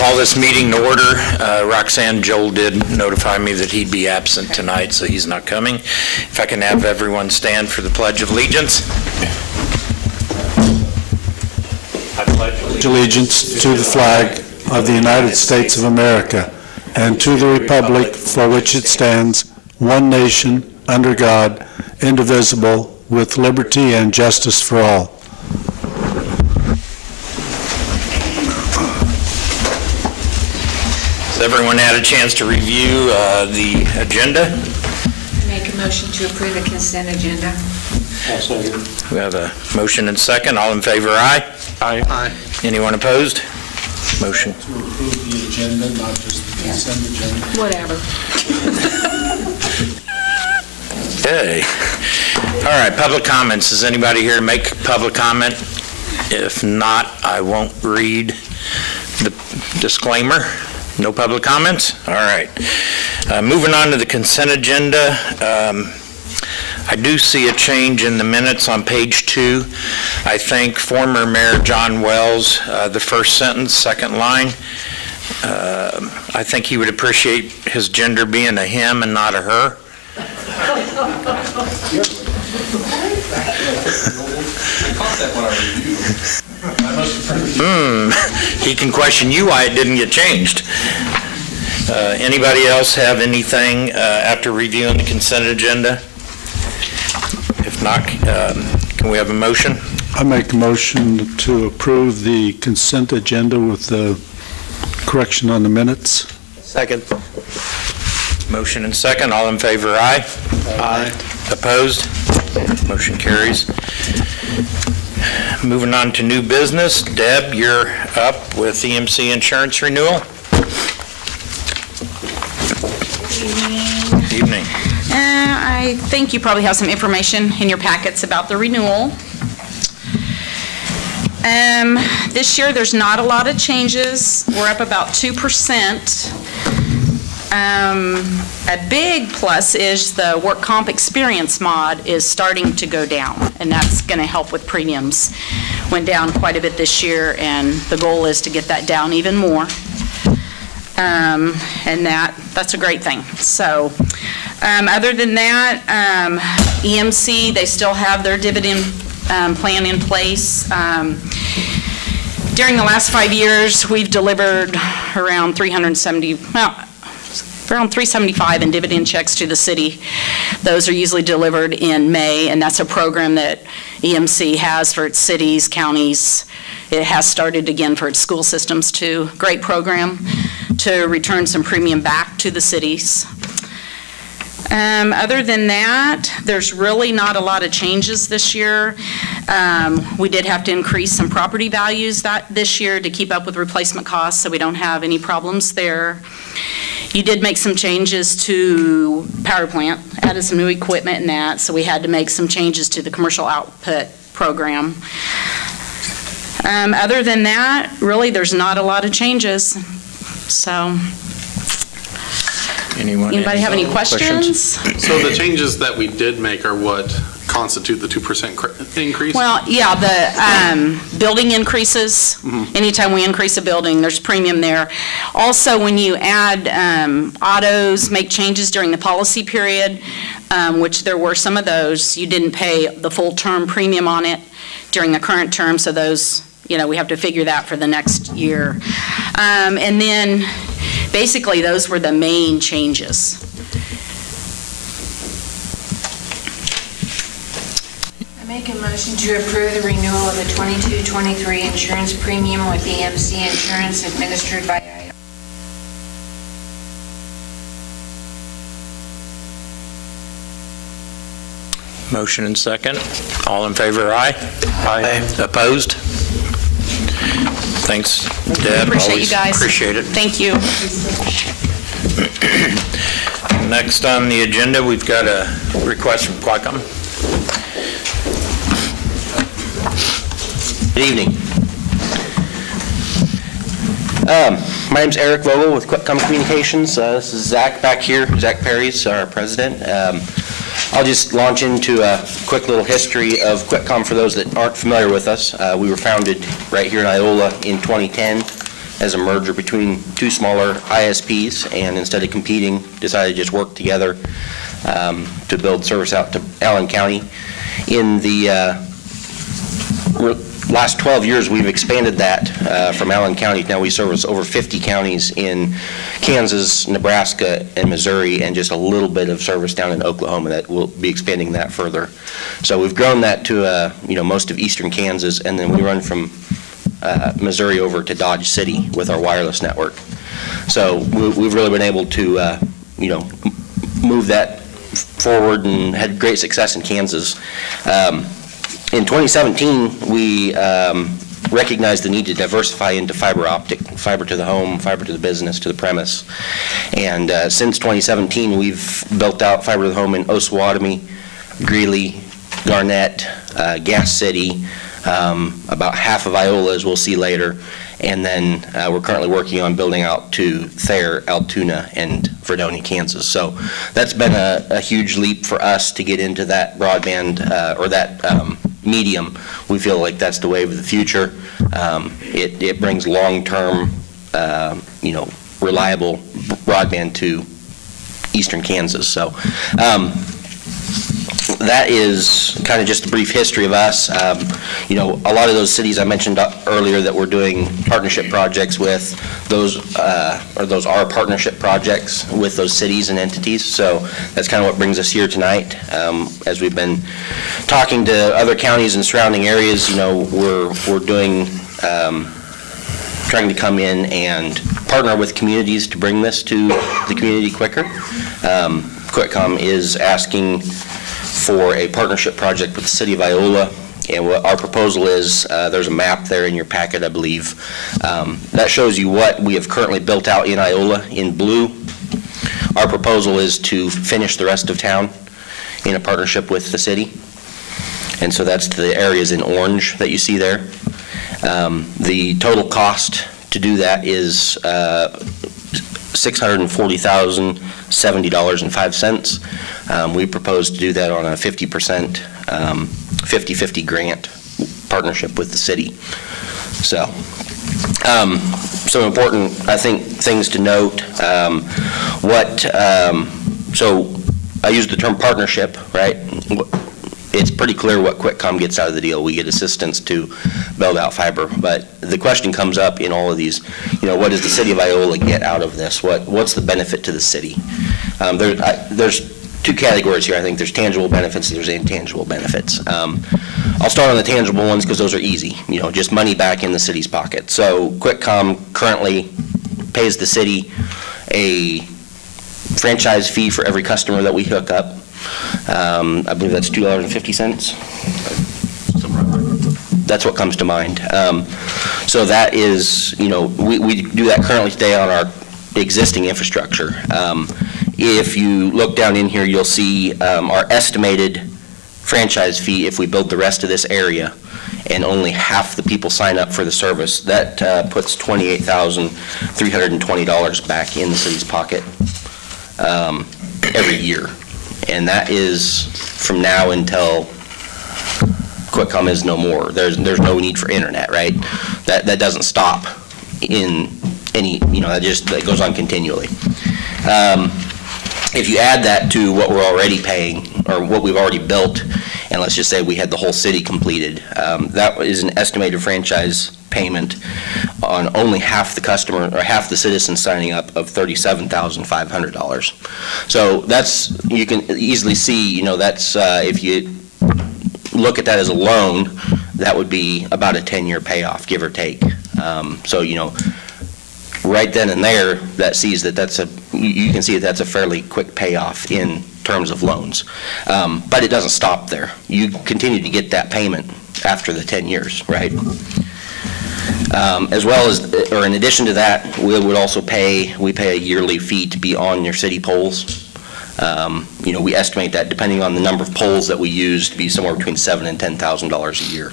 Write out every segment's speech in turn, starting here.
Call this meeting to order. Roxanne, Joel did notify me that he'd be absent tonight, so he's not coming. If I can have everyone stand for the Pledge of Allegiance. I pledge allegiance to the flag of the United States of America and to the republic for which it stands, one nation, under God, indivisible, with liberty and justice for all. Has everyone had a chance to review the agenda? Make a motion to approve the consent agenda. We have a motion and second. All in favor, aye? Aye. Aye. Anyone opposed? Motion. To approve the agenda, not just the consent agenda. Whatever. Okay. All right, public comments. Is anybody here to make public comment? If not, I won't read the disclaimer. No public comments? All right. Moving on to the consent agenda. I do see a change in the minutes on page 2. I think former Mayor John Wells, the first sentence, second line, I think he would appreciate his gender being a him and not a her. I caught that when I reviewed. He can question you why it didn't get changed. Anybody else have anything after reviewing the consent agenda? If not, can we have a motion? I make a motion to approve the consent agenda with the correction on the minutes. Second. Motion and second. All in favor, aye? Aye. Opposed? Motion carries. Moving on to new business. Deb, you're up with EMC insurance renewal. Good evening. Evening. I think you probably have some information in your packets about the renewal. This year there's not a lot of changes. We're up about 2%. A big plus is the work comp experience mod is starting to go down, and that's going to help with premiums. Went down quite a bit this year, and the goal is to get that down even more. And that's a great thing. So other than that, EMC, they still have their dividend plan in place. During the last 5 years, we've delivered around around $375 in dividend checks to the city. Those are usually delivered in May, and that's a program that EMC has for its cities, counties. It has started again for its school systems too. Great program to return some premium back to the cities. Other than that, there's really not a lot of changes this year. We did have to increase some property values this year to keep up with replacement costs, so we don't have any problems there. You did make some changes to power plant, added some new equipment in that, so we had to make some changes to the commercial output program. Other than that, really, there's not a lot of changes. So, anybody have any questions? So the changes that we did make are what constitute the 2% increase? Well, yeah, the building increases. Anytime we increase a building, there's premium there. Also, when you add autos, make changes during the policy period, which there were some of those, you didn't pay the full term premium on it during the current term, so those, we have to figure that for the next year. And then, basically, those were the main changes. Make a motion to approve the renewal of the 22-23 insurance premium with EMC Insurance administered by Iola. Motion and second. All in favor, aye? Aye. Opposed? Thanks, Deb. Appreciate Always you guys. Appreciate it. Thank you. Next on the agenda, we've got a request from Qualcomm. Good evening. My name's Eric Vogel with Qualcomm Communications. This is Zach back here. Zach Perry's our president. I'll just launch into a quick little history of Qualcomm for those that aren't familiar with us. We were founded right here in Iola in 2010. as a merger between two smaller ISPs, and instead of competing, decided to just work together to build service out to Allen County. In the last 12 years, we've expanded that from Allen County. Now we service over 50 counties in Kansas, Nebraska, and Missouri, and just a little bit of service down in Oklahoma. That we'll be expanding that further. So we've grown that to most of eastern Kansas, and then we run from Missouri over to Dodge City with our wireless network. So we've really been able to move that forward and had great success in Kansas. In 2017, we recognized the need to diversify into fiber optic, fiber to the home, fiber to the business, to the premise. And since 2017, we've built out fiber to the home in Osawatomie, Greeley, Garnett, Gas City, about half of Iola, as we'll see later. And then we're currently working on building out to Thayer, Altoona, and Fredonia, Kansas. So that's been a huge leap for us to get into that broadband or that medium. We feel like that's the wave of the future. It brings long-term, reliable broadband to eastern Kansas. So that is kind of just a brief history of us. A lot of those cities I mentioned earlier that we're doing partnership projects with, those are partnership projects with those cities and entities. So that's kind of what brings us here tonight. As we've been talking to other counties and surrounding areas, we're doing, trying to come in and partner with communities to bring this to the community quicker. QuickCom is asking for a partnership project with the city of Iola, and what our proposal is, there's a map there in your packet, I believe. That shows you what we have currently built out in Iola in blue. Our proposal is to finish the rest of town in a partnership with the city, and so that's the areas in orange that you see there. The total cost to do that is $640,070.05. We propose to do that on a 50%, 50-50 grant partnership with the city. So, some important, I think, things to note. So I used the term partnership, right? It's pretty clear what QuickCom gets out of the deal. We get assistance to build out fiber, but the question comes up in all of these, what does the city of Iola get out of this? What's the benefit to the city? There's two categories here. I think there's tangible benefits and there's intangible benefits. I'll start on the tangible ones because those are easy, just money back in the city's pocket. So QuickCom currently pays the city a franchise fee for every customer that we hook up. I believe that's $2.50. That's what comes to mind. So that is, we do that currently today on our existing infrastructure. If you look down in here, you'll see our estimated franchise fee if we build the rest of this area and only half the people sign up for the service. That puts $28,320 back in the city's pocket every year. And that is from now until QuickCom is no more. There's no need for internet, right? That doesn't stop in any, that goes on continually. If you add that to what we're already paying, or what we've already built, and let's just say we had the whole city completed, that is an estimated franchise payment on only half the customer, or half the citizens signing up, of $37,500. So that's, you can easily see, that's, if you look at that as a loan, that would be about a 10-year payoff, give or take. So, right then and there, that sees that you can see that that's a fairly quick payoff in terms of loans. But it doesn't stop there. You continue to get that payment after the 10 years, right? As well as, or in addition to that, we would also pay a yearly fee to be on your city poles. We estimate that, depending on the number of poles that we use, to be somewhere between $7,000 and $10,000 a year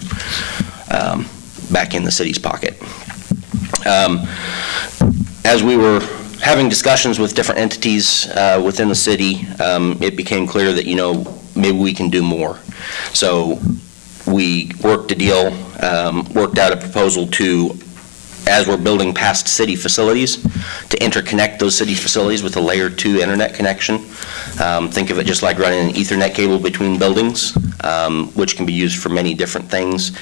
back in the city's pocket. As we were having discussions with different entities within the city, it became clear that, maybe we can do more. So we worked a deal, worked out a proposal to as we're building past city facilities, to interconnect those city facilities with a layer 2 internet connection. Think of it just like running an Ethernet cable between buildings, which can be used for many different things.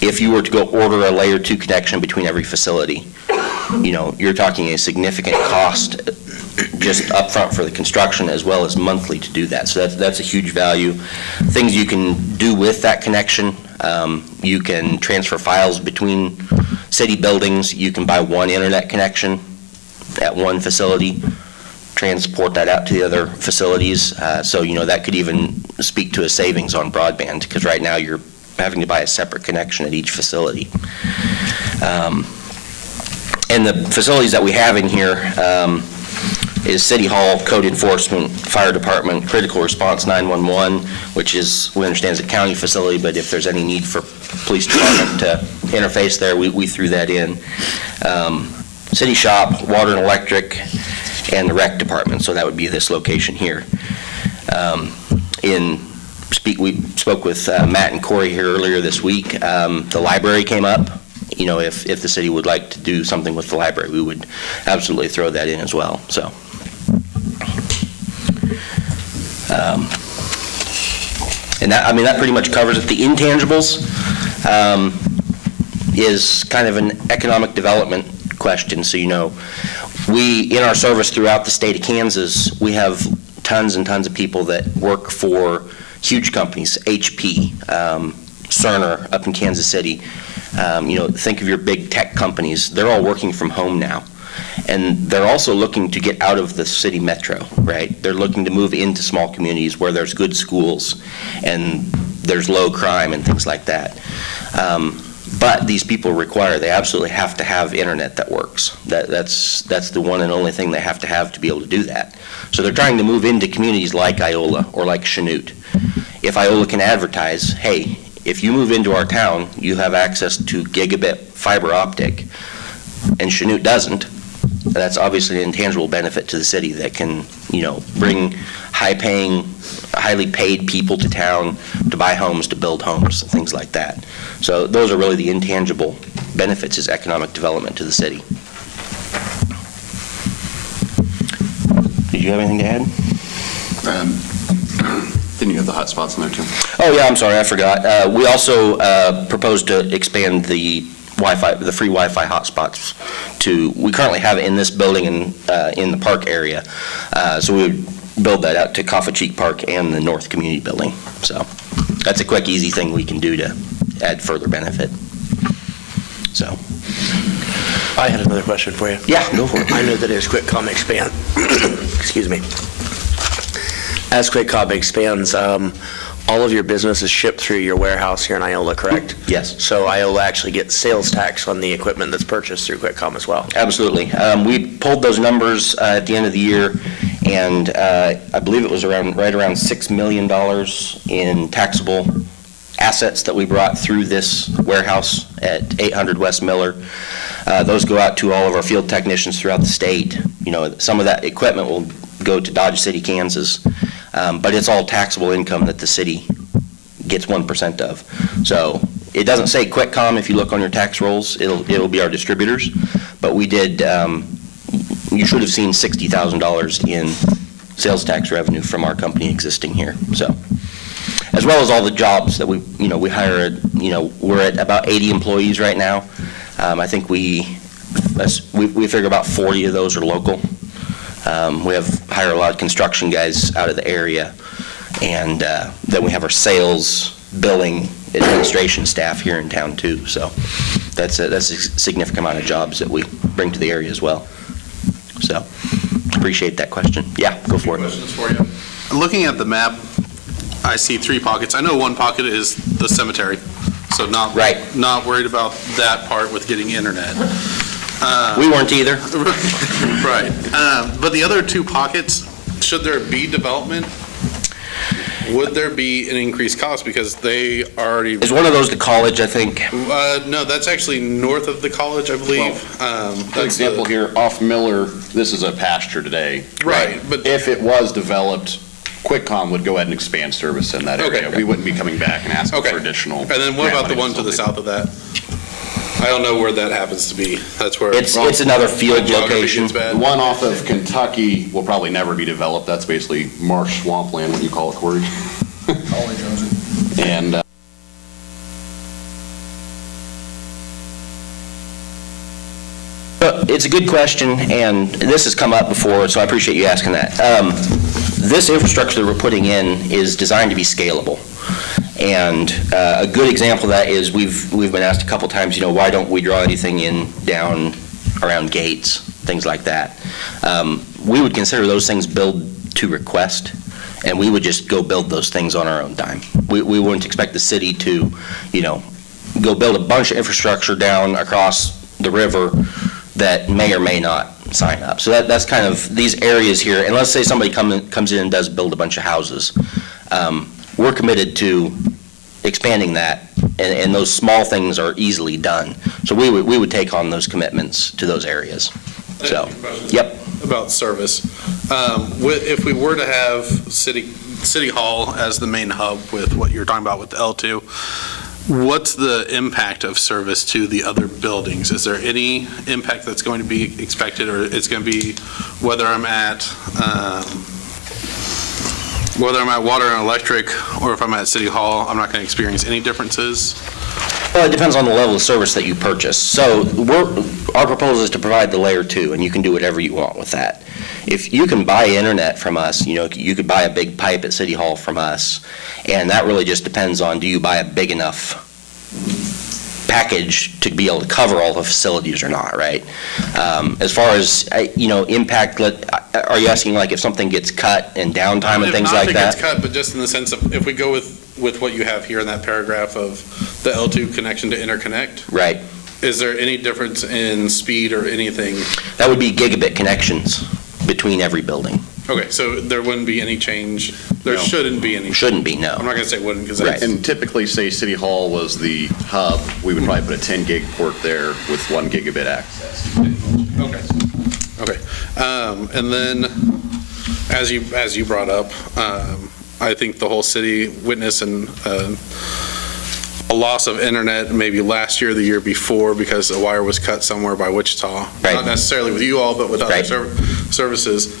If you were to go order a layer 2 connection between every facility, you're talking a significant cost just upfront for the construction as well as monthly to do that. So that's a huge value. Things you can do with that connection, you can transfer files between city buildings. You can buy one internet connection at one facility, transport that out to the other facilities. So, that could even speak to a savings on broadband, because right now you're having to buy a separate connection at each facility. And the facilities that we have in here is City Hall, Code Enforcement, Fire Department, Critical Response 911, which is, we understand, is a county facility, but if there's any need for police department to interface there, we threw that in. City Shop, Water and Electric, and the Rec Department, so that would be this location here. We spoke with Matt and Corey here earlier this week. The library came up. If the city would like to do something with the library, we would absolutely throw that in as well. So, and that pretty much covers it. The intangibles is kind of an economic development question. So, we, in our service throughout the state of Kansas, we have tons and tons of people that work for huge companies, HP, Cerner up in Kansas City. Think of your big tech companies. They're all working from home now. And they're also looking to get out of the city metro, right? They're looking to move into small communities where there's good schools and there's low crime and things like that. But these people they absolutely have to have internet that works. That's the one and only thing they have to be able to do that. So they're trying to move into communities like Iola or like Chanute. If Iola can advertise, hey, if you move into our town, you have access to gigabit fiber optic, and Chanute doesn't, that's obviously an intangible benefit to the city that can, bring highly paid people to town to buy homes, to build homes, things like that. So those are really the intangible benefits, is economic development to the city. Did you have anything to add? Then you have the hotspots in there too. Oh yeah, I'm sorry, I forgot. We also proposed to expand the Wi-Fi, the free Wi-Fi hotspots we currently have it in this building and in the park area. So we would build that out to Coffee Cheek Park and the North Community Building. So that's a quick, easy thing we can do to add further benefit. So. I had another question for you. Yeah, go for it. I know that as QuickCom expand, excuse me. As QuickCom expands, all of your business is shipped through your warehouse here in Iola, correct? Yes. So Iola actually gets sales tax on the equipment that's purchased through QuickCom as well? Absolutely. We pulled those numbers at the end of the year, and I believe it was right around $6 million in taxable assets that we brought through this warehouse at 800 West Miller. Those go out to all of our field technicians throughout the state. Some of that equipment will go to Dodge City, Kansas, but it's all taxable income that the city gets 1% of. So it doesn't say QuickCom. If you look on your tax rolls, it'll be our distributors. But we did. You should have seen $60,000 in sales tax revenue from our company existing here. So, as well as all the jobs that we hire. We're at about 80 employees right now. I think we figure about 40 of those are local. We hire a lot of construction guys out of the area, and then we have our sales, billing, administration staff here in town too. So that's a significant amount of jobs that we bring to the area as well. So appreciate that question. Yeah, go for it. Questions for you. Looking at the map, I see 3 pockets. I know one pocket is the cemetery, so not worried about that part with getting internet. We weren't either. Right. But the other 2 pockets, should there be development, would there be an increased cost because they already... Is one of those the college, I think? No, that's actually north of the college, I believe. For example, here off Miller, this is a pasture today. Right. But if it was developed, QuickCom would go ahead and expand service in that area. Okay. We wouldn't be coming back and asking for additional. And then what about the one to the south of that? I don't know where that happens to be. That's where. It's another field geography location. is bad. The one off of Kentucky will probably never be developed. That's basically marsh swampland, what you call it, Corey. And It's a good question, and this has come up before, so I appreciate you asking that. This infrastructure that we're putting in is designed to be scalable. And a good example of that is we've been asked a couple times, why don't we draw anything in down around gates, things like that. We would consider those things build to request, and we would just go build those things on our own dime. We wouldn't expect the city to, go build a bunch of infrastructure down across the river that may or may not sign up. So that's kind of these areas here, and let's say somebody comes in and does build a bunch of houses. We're committed to expanding that, and those small things are easily done. So we would take on those commitments to those areas. So, yep. About service. If we were to have City Hall as the main hub with what you're talking about with the L2, what's the impact of service to the other buildings? Is there any impact that's going to be expected, or it's going to be whether I'm at water and electric, or if I'm at City Hall, I'm not going to experience any differences? Well, it depends on the level of service that you purchase. So our proposal is to provide the layer 2, and you can do whatever you want with that. If you can buy internet from us, you could buy a big pipe at City Hall from us, and that really just depends on, do you buy a big enough package to be able to cover all the facilities or not, right? As far as, impact, are you asking like if something gets cut and downtime and things like that? Not if it gets cut, but just in the sense of if we go with what you have here in that paragraph of the L2 connection to interconnect. Right. Is there any difference in speed or anything? That would be gigabit connections between every building. Okay, so there wouldn't be any change? There No. shouldn't be any? Shouldn't be, no. I'm not going to say wouldn't, because Right. that's... And typically, say City Hall was the hub, we would probably put a 10 gig port there with 1 gigabit access. Okay. And then, as you brought up, I think the whole city witnessed a loss of internet maybe last year or the year before because a wire was cut somewhere by Wichita. Right. Not necessarily with you all, but with other Right. services.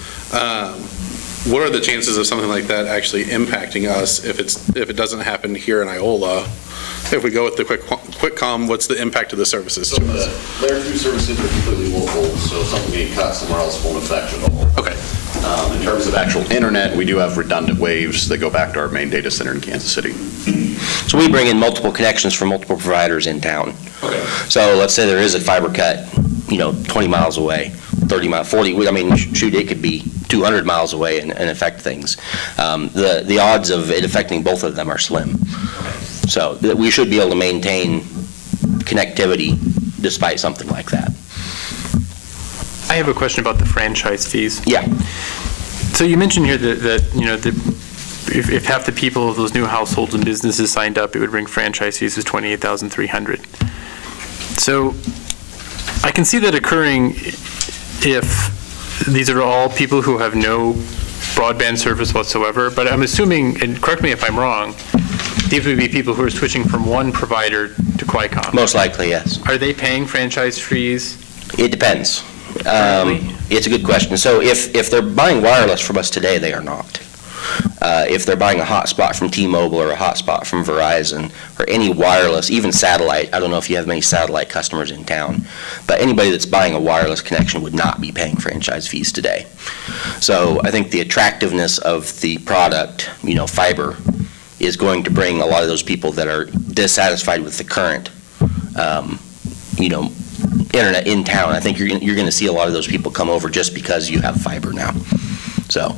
What are the chances of something like that actually impacting us if it doesn't happen here in Iola? If we go with the quick comm, what's the impact of the services to us? Layer 2 services are completely local, so something getting cut somewhere else won't affect it at all. Okay. In terms of actual internet, we do have redundant waves that go back to our main data center in Kansas City. So we bring in multiple connections from multiple providers in town. Okay. So let's say there is a fiber cut, 20 miles away, 30 miles, 40, shoot, it could be 200 miles away and affect things. The odds of it affecting both of them are slim. So we should be able to maintain connectivity despite something like that. I have a question about the franchise fees. Yeah. So you mentioned here that if half the people of those new households and businesses signed up, it would bring franchise fees to $28,300. So I can see that occurring if these are all people who have no broadband service whatsoever, but I'm assuming, and correct me if I'm wrong, these would be people who are switching from one provider to Qualcomm. Most likely, yes. Are they paying franchise fees? It depends. Currently? It's a good question. So if they're buying wireless from us today, they are not. If they're buying a hotspot from T-Mobile or a hotspot from Verizon or any wireless, even satellite, I don't know if you have many satellite customers in town, but anybody that's buying a wireless connection would not be paying franchise fees today. So I think the attractiveness of the product, fiber, is going to bring a lot of those people that are dissatisfied with the current, internet in town. I think you're going to see a lot of those people come over just because you have fiber now. So,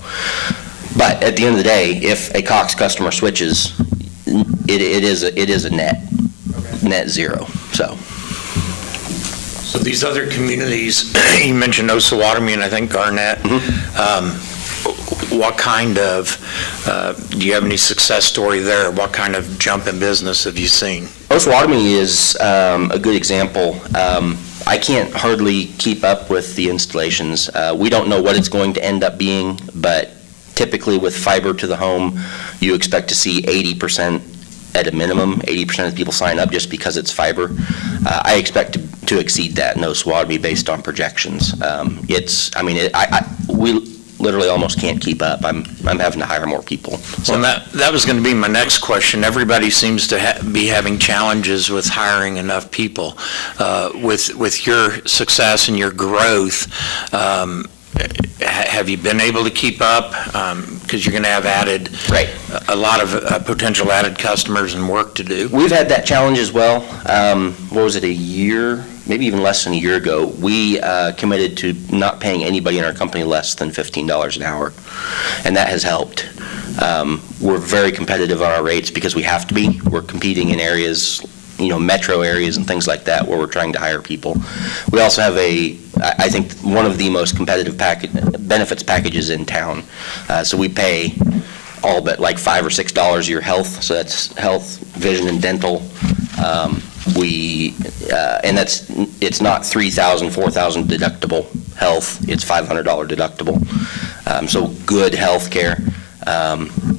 but at the end of the day, if a Cox customer switches, it is a net zero. So these other communities, you mentioned Osawatomie and I think Garnett. What kind of, do you have any success story there? What kind of jump in business have you seen? Osawatomie is a good example. I can't hardly keep up with the installations. We don't know what it's going to end up being, but typically with fiber to the home, you expect to see 80% at a minimum, 80% of the people sign up just because it's fiber. I expect to exceed that in Osawatomie based on projections. We literally almost can't keep up. I'm having to hire more people. So. Well, that was going to be my next question. Everybody seems to be having challenges with hiring enough people. With your success and your growth, have you been able to keep up? Because you're going to have a lot of potential added customers and work to do. We've had that challenge as well. What was it, a year, maybe even less than a year ago? We committed to not paying anybody in our company less than $15 an hour, and that has helped. We're very competitive on our rates because we have to be. We're competing in areas, metro areas and things like that where we're trying to hire people. We also have I think, one of the most competitive benefits packages in town. So we pay all but like $5 or $6 your health. So that's health, vision, and dental. And it's not $3,000, $4,000 deductible health. It's $500 deductible. So good health care.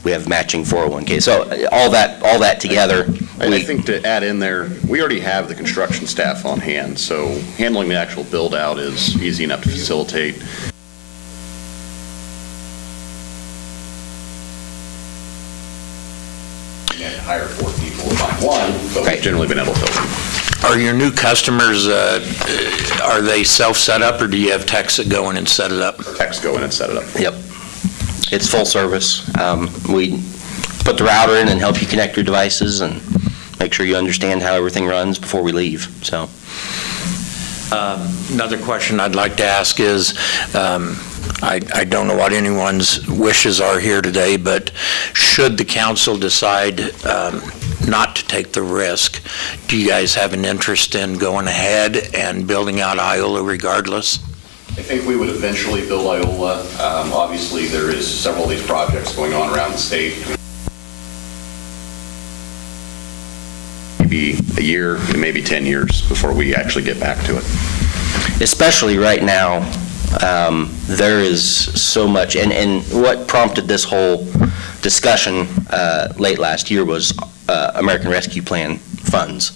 We have matching 401k. So all that together. I think to add in there, we already have the construction staff on hand, so handling the actual build out is easy enough to facilitate. You have to hire 4 people to find one, but we've generally been able to fill them. Are your new customers, are they self-set up, or do you have techs that go in and set it up? Techs go in and set it up. Yep. It's full service. We put the router in and help you connect your devices and make sure you understand how everything runs before we leave. So, another question I'd like to ask is, I don't know what anyone's wishes are here today, but should the council decide not to take the risk, do you guys have an interest in going ahead and building out Iola regardless? I think we would eventually build Iola. Obviously, there is several of these projects going on around the state. Maybe a year, maybe 10 years before we actually get back to it. Especially right now, there is so much, and what prompted this whole discussion late last year was American Rescue Plan funds.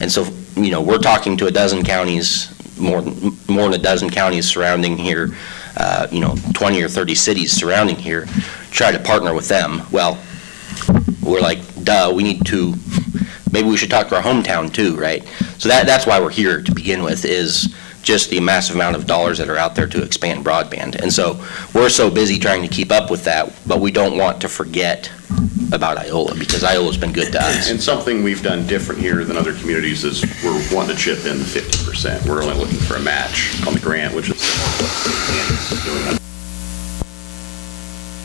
And so, we're talking to a dozen counties, more than a dozen counties surrounding here, 20 or 30 cities surrounding here, try to partner with them. Well, we're like, duh, we need to, maybe we should talk to our hometown too, right? So that's why we're here to begin with, is just the massive amount of dollars that are out there to expand broadband. And so we're so busy trying to keep up with that, but we don't want to forget about Iola, because Iola's been good to us. And something we've done different here than other communities is we're wanting to chip in the 50%. We're only looking for a match on the grant, which is doing.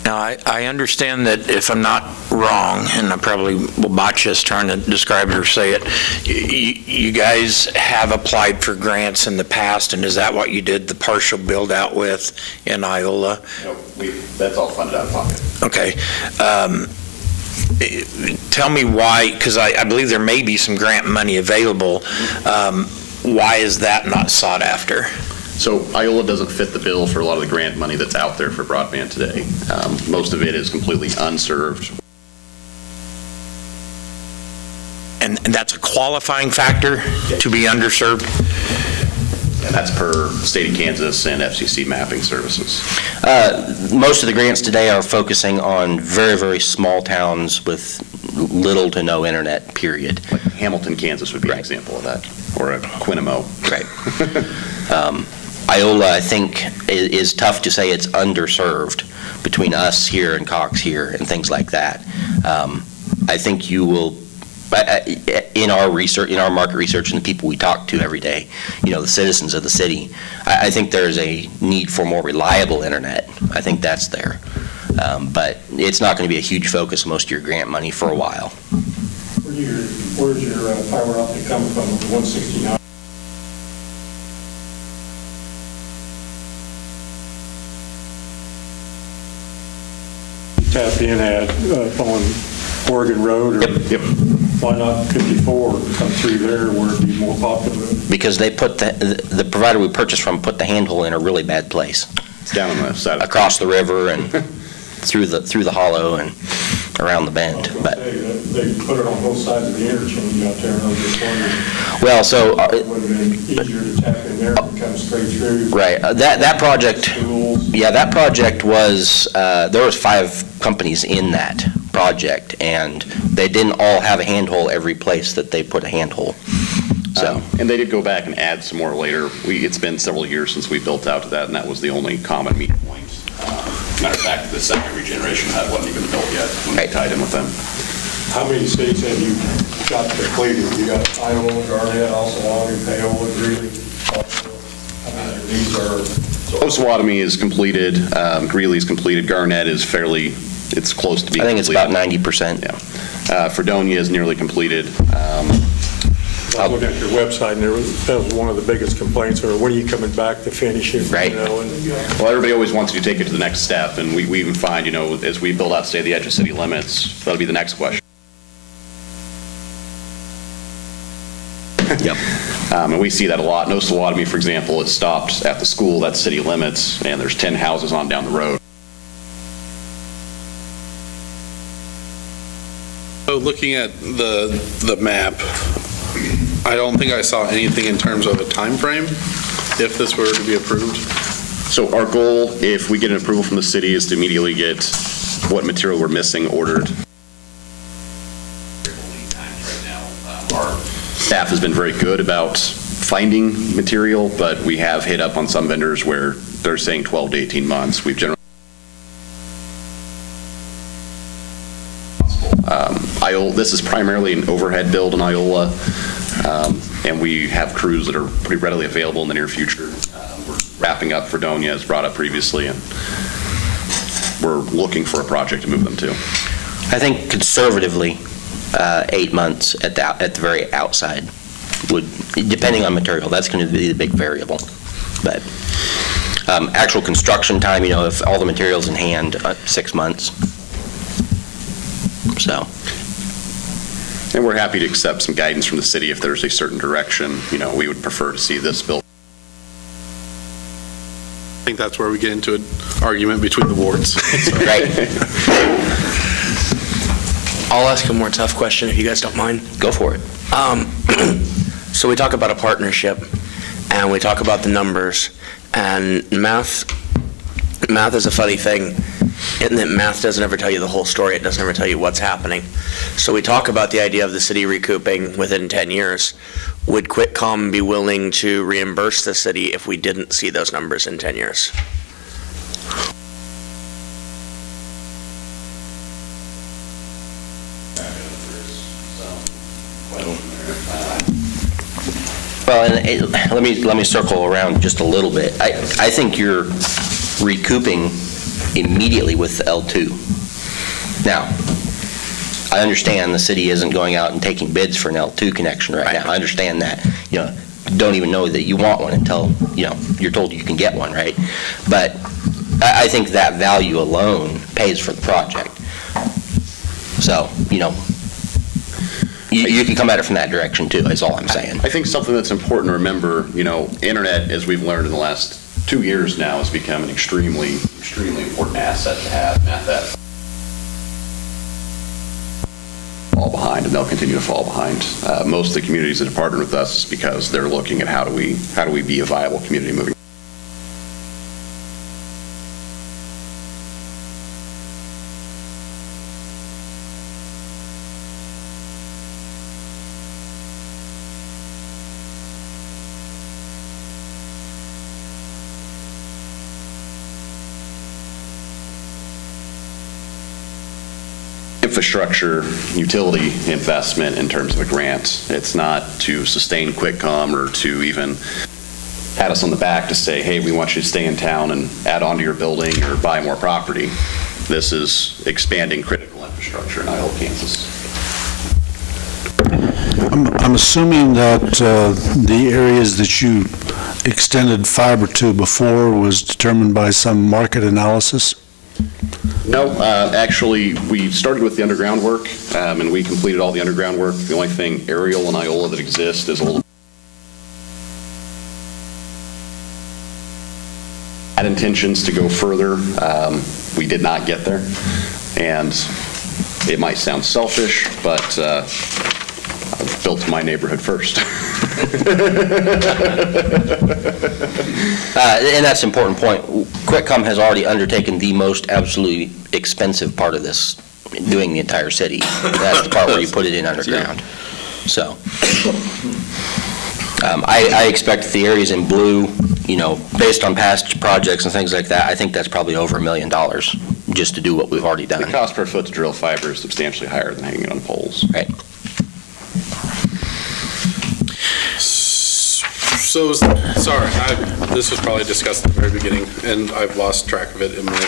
Now, I understand that if I'm not wrong, and I probably will botch this trying to describe it or say it, you guys have applied for grants in the past, and is that what you did the partial build out with in Iola? No, that's all funded out of pocket. Okay. Tell me why, because I believe there may be some grant money available. Why is that not sought after? So Iola doesn't fit the bill for a lot of the grant money that's out there for broadband today. Most of it is completely unserved. And that's a qualifying factor to be underserved? And that's per state of Kansas and FCC mapping services. Most of the grants today are focusing on very, very small towns with little to no internet, period. Like Hamilton, Kansas would be an example of that, or a Quinamo. Right. Iola, I think, is tough to say it's underserved between us here and Cox here and things like that. I think you will, in our research, in our market research, and the people we talk to every day, the citizens of the city, I think there's a need for more reliable internet. I think that's there. But it's not going to be a huge focus of most of your grant money for a while. Where's your fiber optic coming from, 169? Tap in at on Oregon Road, or Yep. why not 54 come through there where it'd be more popular? Because they put the provider we purchased from put the handhole in a really bad place. It's down on the side across the river and through the hollow and around the bend. But they put it on both sides of the interchange out there, and I was just wondering, Well, so, it would have been easier to tap in there and come straight through. right, that project, Schools. yeah, that project was, there was 5 companies in that project, and they didn't all have a handhole every place that they put a handhole. So, And they did go back and add some more later. It's been several years since we built out to that, and that was the only common meet point. Matter of fact, the second regeneration hut wasn't even built yet when we tied in with them. How many cities have you got completed? You got Iola, Garnett, Osawatomie, Paola, Greeley? I mean, these are... Osawatomie is completed, Greeley is completed, Garnett is fairly, it's close to being I think it's completed. about 90%. Yeah. Fredonia is nearly completed. I was looking at your website, and that was one of the biggest complaints, or when are you coming back to finish it? Right. You know, and Well, everybody always wants you to take it to the next step, and we even find, you know, as we build out, say, the edge of city limits, that'll be the next question. Yep. And we see that a lot. In Osawatomie, for example, it stopped at the school, that's city limits, and there's 10 houses on down the road. So looking at the map, I don't think I saw anything in terms of a time frame if this were to be approved. So our goal, if we get an approval from the city, is to immediately get what material we're missing ordered. Our staff has been very good about finding material, but we have hit up on some vendors where they're saying 12 to 18 months. We've generally this is primarily an overhead build in Iola, and we have crews that are pretty readily available in the near future. We're wrapping up Fredonia, as brought up previously, and we're looking for a project to move them to. I think conservatively, 8 months at the very outside would, depending on material, that's going to be the big variable. But actual construction time, you know, if all the material's in hand, 6 months. So. And we're happy to accept some guidance from the city if there's a certain direction, you know, we would prefer to see this built. I think that's where we get into an argument between the wards. Right. I'll ask a more tough question if you guys don't mind. Go for it. So we talk about a partnership, and we talk about the numbers, and math is a funny thing, in that math doesn't ever tell you the whole story. It doesn't ever tell you what's happening. So we talk about the idea of the city recouping within 10 years. Would QuickCom be willing to reimburse the city if we didn't see those numbers in 10 years? Well, and let me circle around just a little bit. I think you're recouping immediately with the L2. Now, I understand the city isn't going out and taking bids for an L2 connection right now. I understand that. You know, don't even know that you want one until, you know, you're told you can get one, right? But I think that value alone pays for the project. So, you know, you can come at it from that direction too, is all I'm saying. I think something that's important to remember, you know, internet, as we've learned in the last 2 years now, has become an extremely, extremely important asset to have. Not that fall behind, and they'll continue to fall behind. Most of the communities that have partnered with us is because they're looking at how do we be a viable community moving. Infrastructure, utility investment in terms of a grant. It's not to sustain QuickCom or to even pat us on the back to say, hey, we want you to stay in town and add on to your building or buy more property. This is expanding critical infrastructure in Iola, Kansas. I'm assuming that the areas that you extended fiber to before was determined by some market analysis? No, actually, we started with the underground work, and we completed all the underground work. The only thing aerial in Iola that exists is a little. Had intentions to go further. We did not get there, and It might sound selfish, but I've built my neighborhood first. And that's an important point. QuickCom has already undertaken the most absolutely expensive part of this, doing the entire city. That's the part where you put it in underground. So I expect the areas in blue, based on past projects and things like that, I think that's probably over $1 million just to do what we've already done. The cost per foot to drill fiber is substantially higher than hanging it on poles. Right. So, sorry, this was probably discussed at the very beginning, and I've lost track of it in my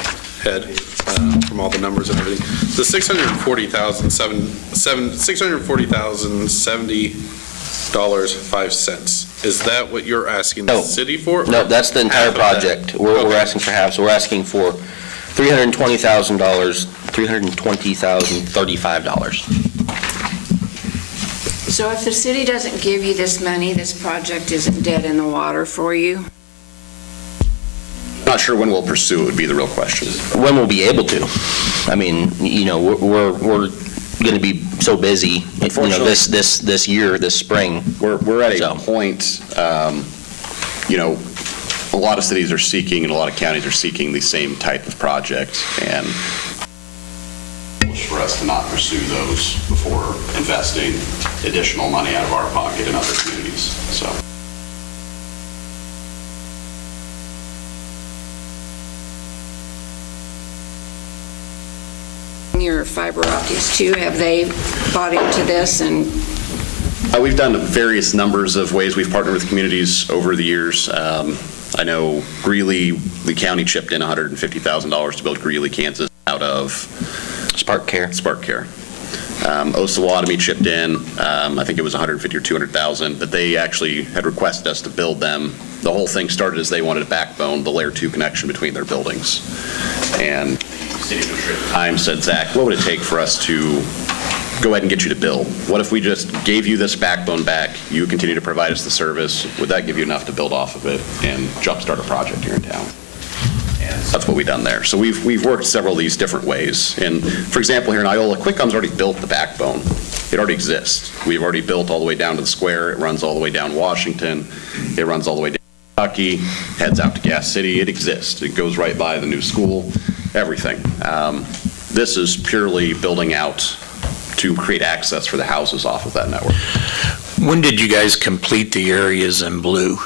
head from all the numbers and everything. The $640,070.05, is that what you're asking the city for? No, that's the entire project. We're asking for half, so we're asking for $320,000, $320,035. So if the city doesn't give you this money, this project isn't dead in the water for you? Not sure when we'll pursue it would be the real question. When we'll be able to. I mean, we're going to be so busy, this year, this spring. We're at a point, a lot of cities are seeking and a lot of counties are seeking the same type of project, and for us to not pursue those before investing additional money out of our pocket in other communities. So. Your fiber optics too, have they bought into this? And we've done various numbers of ways we've partnered with communities over the years. I know Greeley, the county chipped in $150,000 to build Greeley, Kansas out of Spark Care. Osawatomie chipped in, I think it was $150,000 or $200,000, but they actually had requested us to build them. The whole thing started as they wanted a backbone, the layer 2 connection between their buildings. And the city administrator at the time said, Zach, what would it take for us to go ahead and get you to build? What if we just gave you this backbone back, you continue to provide us the service, would that give you enough to build off of it and jumpstart a project here in town? And that's what we've done there. So we've worked several of these different ways. And for example, here in Iola, QuickCom's already built the backbone. It already exists. We've already built all the way down to the square. It runs all the way down Washington. It runs all the way down Kentucky, heads out to Gas City. It exists. It goes right by the new school, everything. This is purely building out to create access for the houses off of that network. When did you guys complete the areas in blue?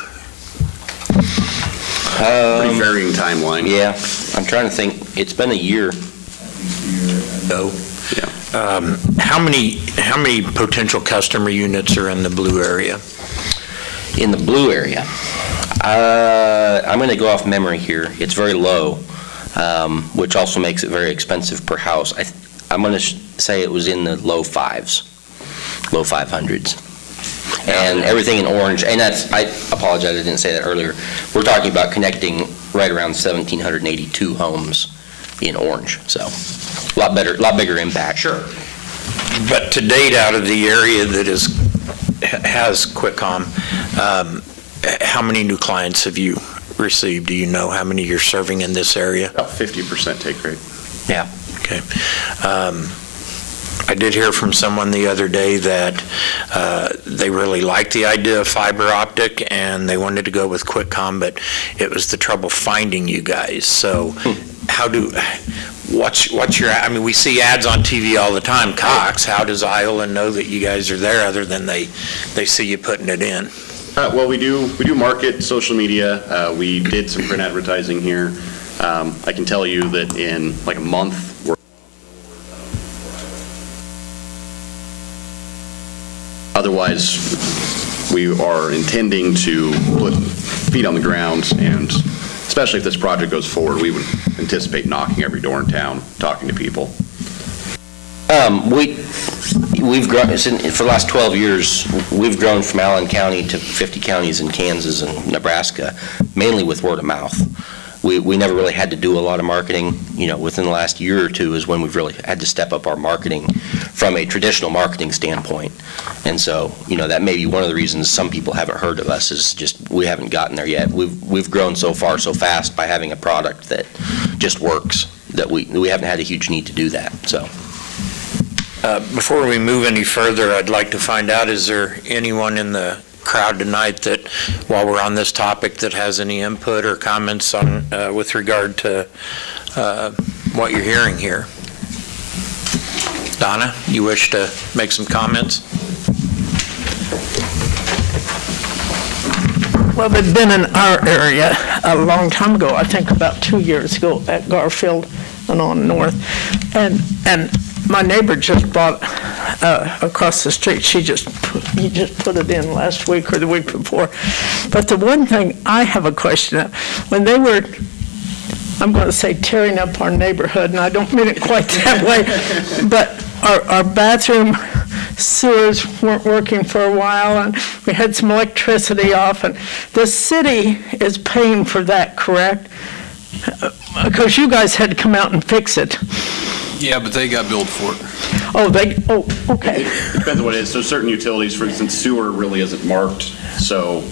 Pretty varying timeline. Yeah, I'm trying to think. It's been a year. No. Yeah. How many potential customer units are in the blue area? In the blue area, I'm going to go off memory here. It's very low, which also makes it very expensive per house. I'm going to say it was in the low 500s. And everything in orange, and I apologize, I didn't say that earlier. We're talking about connecting right around 1,782 homes in orange, so a lot bigger impact. Sure. But to date, out of the area that has QuickCom, how many new clients have you received? Do you know how many you're serving in this area? About 50% take rate. Yeah. Okay. I did hear from someone the other day that they really liked the idea of fiber optic and they wanted to go with QuickCom, but it was the trouble finding you guys. So what's your, I mean, we see ads on TV all the time, Cox. How does Iola know that you guys are there other than they see you putting it in? Well, we do market social media. We did some print advertising here. I can tell you that in like a month, otherwise, we are intending to put feet on the ground, and especially if this project goes forward, we would anticipate knocking every door in town, talking to people. We've grown, for the last 12 years, we've grown from Allen County to 50 counties in Kansas and Nebraska, mainly with word of mouth. We never really had to do a lot of marketing. Within the last year or two is when we've really had to step up our marketing from a traditional marketing standpoint. And so, that may be one of the reasons some people haven't heard of us, is just we haven't gotten there yet. We've grown so far so fast by having a product that just works, that we haven't had a huge need to do that. So. Before we move any further, I'd like to find out, is there anyone in the crowd tonight that, while we're on this topic, that has any input or comments on, with regard to what you're hearing here? Donna, you wish to make some comments? Well, they've been in our area a long time ago, I think about 2 years ago at Garfield and on north. And my neighbor just bought across the street. He just put it in last week or the week before. But the one thing I have a question of, when they were, I'm going to say tearing up our neighborhood, and I don't mean it quite that way, but our bathroom sewers weren't working for a while, and we had some electricity off, and the city is paying for that, correct? Because you guys had to come out and fix it. Yeah, but they got billed for it. Okay. It depends on what it is. So certain utilities, for instance, sewer really isn't marked, so.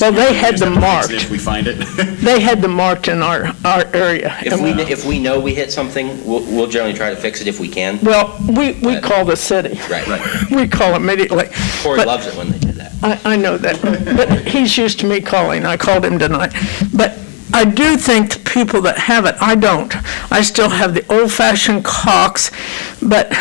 Well, they had them marked. If we find it. They had them marked in our area. If we know we hit something, we'll generally try to fix it if we can. Well, we call the city. Right. We call immediately. Corey loves it when they do that. I know that, but he's used to me calling. I called him tonight. But I do think the people that have it, I don't. I still have the old-fashioned caulks, but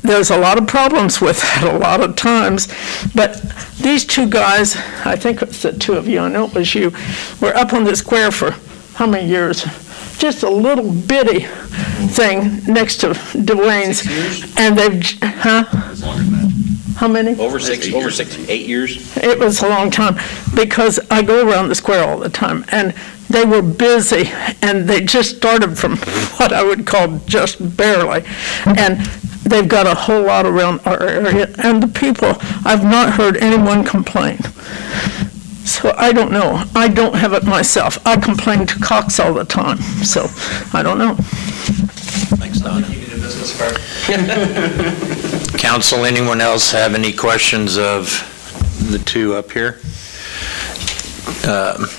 there's a lot of problems with that a lot of times. But these two guys, I think it's the two of you, I know it was you, were up on the square for how many years? Just a little bitty thing next to Dwayne's. 6 years? And they've, It's longer than that. How many? Over 8 years. It was a long time, because I go around the square all the time, and they were busy, and they just started from what I would call just barely. And they've got a whole lot around our area, and the people, I've not heard anyone complain. So I don't know. I don't have it myself. I complain to Cox all the time, so I don't know. Thanks, Donna. Council, anyone else have any questions of the two up here?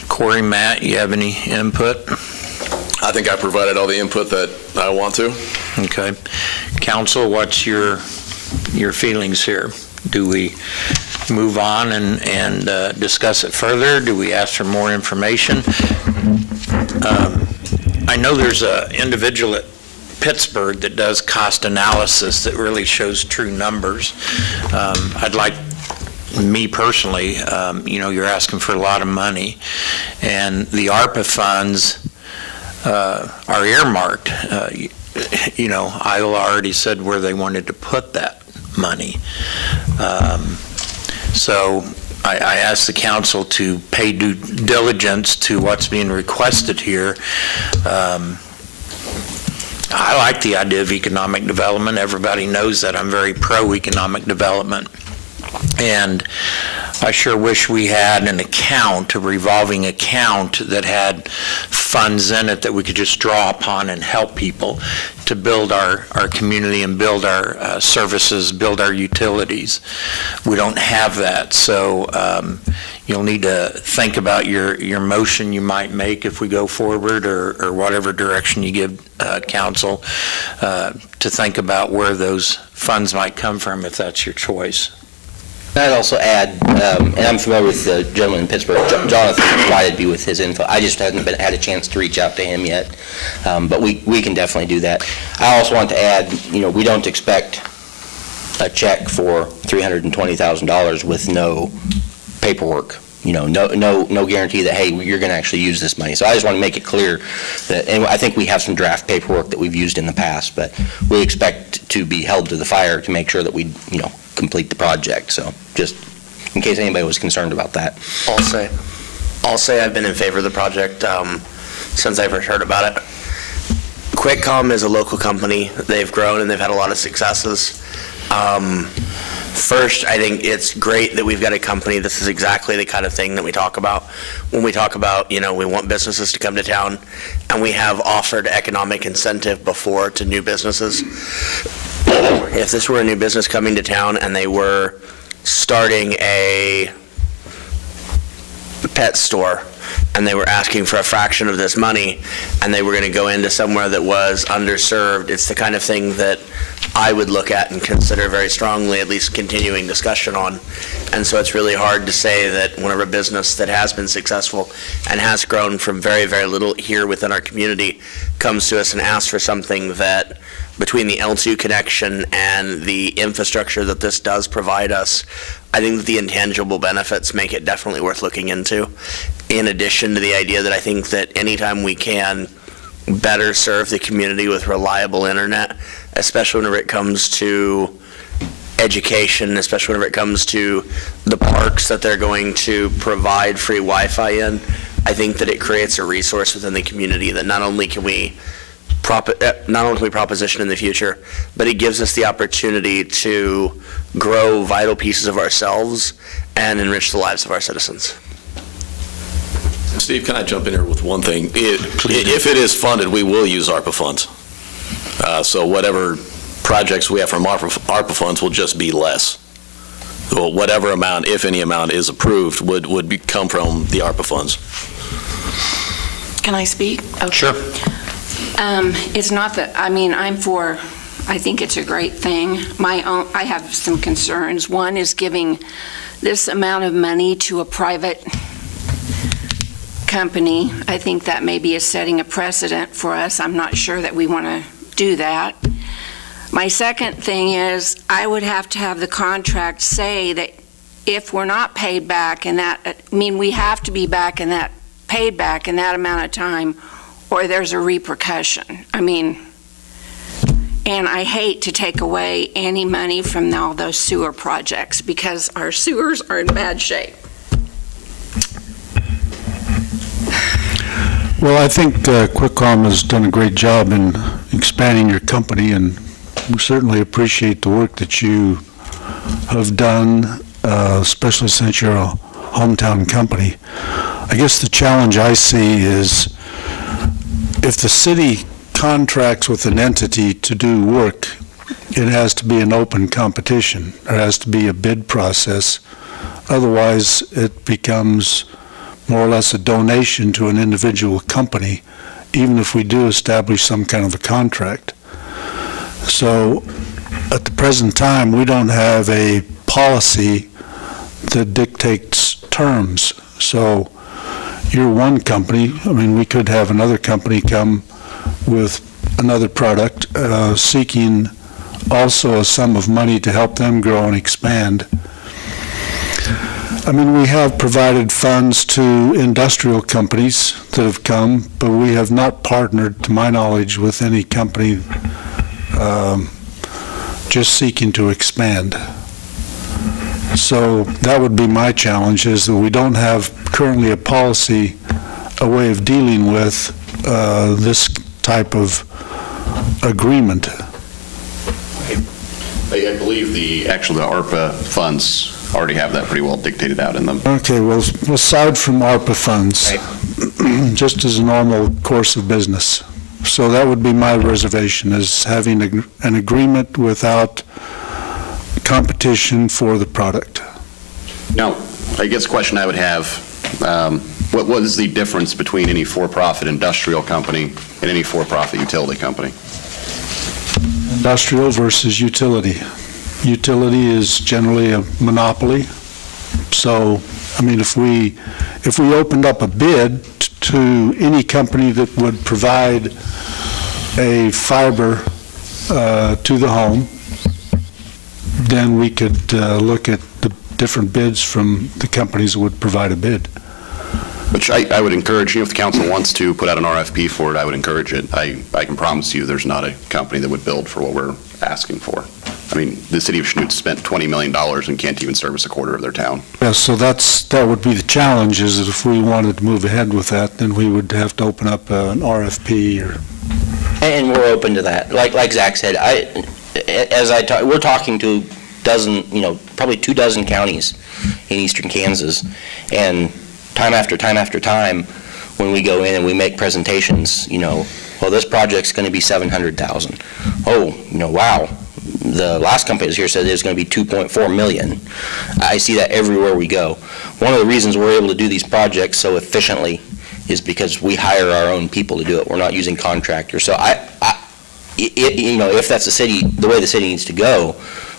Corey, Matt, you have any input? I think I provided all the input that I want to. Okay. Council, what's your feelings here? Do we move on and discuss it further? Do we ask for more information? I know there's an individual at Pittsburgh that does cost analysis that really shows true numbers. I'd like, me personally, you're asking for a lot of money, and the ARPA funds are earmarked. Iola already said where they wanted to put that money. So I asked the council to pay due diligence to what's being requested here. I like the idea of economic development. Everybody knows that I'm very pro-economic development. And I sure wish we had an account, a revolving account that had funds in it that we could just draw upon and help people to build our community and build our services, build our utilities. We don't have that, so you'll need to think about your motion you might make if we go forward, or whatever direction you give council to think about where those funds might come from if that's your choice. I'd also add, and I'm familiar with the gentleman in Pittsburgh, Jonathan provided me with his info. I just hadn't had a chance to reach out to him yet, but we can definitely do that. I also want to add, we don't expect a check for $320,000 with no paperwork. No guarantee that, hey, you're going to actually use this money. So I just want to make it clear that, and I think we have some draft paperwork that we've used in the past, but we expect to be held to the fire to make sure that we, complete the project. So just in case anybody was concerned about that. I'll say I've been in favor of the project since I first heard about it. QuickCom is a local company. They've grown and they've had a lot of successes. First, I think it's great that we've got a company. This is exactly the kind of thing that we talk about. When we talk about, we want businesses to come to town, and we have offered economic incentive before to new businesses. If this were a new business coming to town and they were starting a pet store, and they were asking for a fraction of this money, and they were going to go into somewhere that was underserved, it's the kind of thing that I would look at and consider very strongly, at least continuing discussion on. And so it's really hard to say that whenever a business that has been successful and has grown from very, very little here within our community comes to us and asks for something that, between the L2 connection and the infrastructure that this does provide us, I think that the intangible benefits make it definitely worth looking into. In addition to the idea that I think that anytime we can better serve the community with reliable internet, especially whenever it comes to education, especially whenever it comes to the parks that they're going to provide free Wi-Fi in, I think that it creates a resource within the community that not only can we proposition in the future, but it gives us the opportunity to grow vital pieces of ourselves and enrich the lives of our citizens. Steve, can I jump in here with one thing? If it is funded, we will use ARPA funds. So whatever projects we have from ARPA funds will just be less. Well, whatever amount, if any amount, is approved would come from the ARPA funds. Can I speak? Okay. Sure. It's not that, I mean, I think it's a great thing. I have some concerns. One is giving this amount of money to a private company. I think that maybe is setting a precedent for us. I'm not sure that we want to do that. My second thing is I would have to have the contract say that if we're not paid back in that, I mean, we have to be paid back in that amount of time, or there's a repercussion. I mean, and I hate to take away any money from all those sewer projects because our sewers are in bad shape. Well, I think QuickCom has done a great job in expanding your company, and we certainly appreciate the work that you have done, especially since you're a hometown company. I guess the challenge I see is if the city contracts with an entity to do work, it has to be an open competition. There has to be a bid process. Otherwise, it becomes more or less a donation to an individual company, even if we do establish some kind of a contract. So at the present time, we don't have a policy that dictates terms. So you're one company. I mean, we could have another company come with another product seeking also a sum of money to help them grow and expand. I mean, we have provided funds to industrial companies that have come, but we have not partnered, to my knowledge, with any company just seeking to expand. So that would be my challenge, is that we don't have currently a policy, a way of dealing with this type of agreement. I believe the ARPA funds already have that pretty well dictated out in them. Okay, well, aside from ARPA funds, just as a normal course of business. So that would be my reservation, is having an agreement without competition for the product. Now, I guess the question I would have, what is the difference between any for-profit industrial company and any for-profit utility company? Industrial versus utility. Utility is generally a monopoly. So, I mean, if we opened up a bid to any company that would provide a fiber to the home, then we could look at the different bids from the companies that would provide a bid. Which I would encourage, if the council wants to put out an RFP for it, I would encourage it. I can promise you there's not a company that would build for what we're asking for. I mean, the city of Chanute spent $20 million and can't even service a quarter of their town. Yeah, so that would be the challenge, is that if we wanted to move ahead with that, then we would have to open up an RFP or... And we're open to that. Like Zach said, we're talking to probably 24 counties in eastern Kansas, and time after time after time, when we go in and we make presentations, well, this project's going to be $700,000. Oh, wow. The last company that was here said there's going to be $2.4 million. I see that everywhere we go. One of the reasons we're able to do these projects so efficiently is because we hire our own people to do it. We're not using contractors. So if that's the way the city needs to go,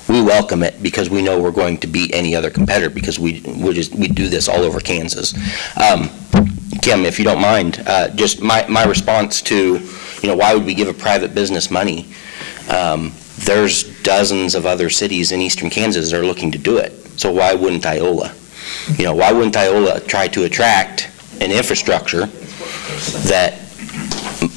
we welcome it because we know we're going to beat any other competitor because we do this all over Kansas. Kim, if you don't mind, just my response to, why would we give a private business money? There's dozens of other cities in eastern Kansas that are looking to do it. So why wouldn't Iola? Why wouldn't Iola try to attract an infrastructure that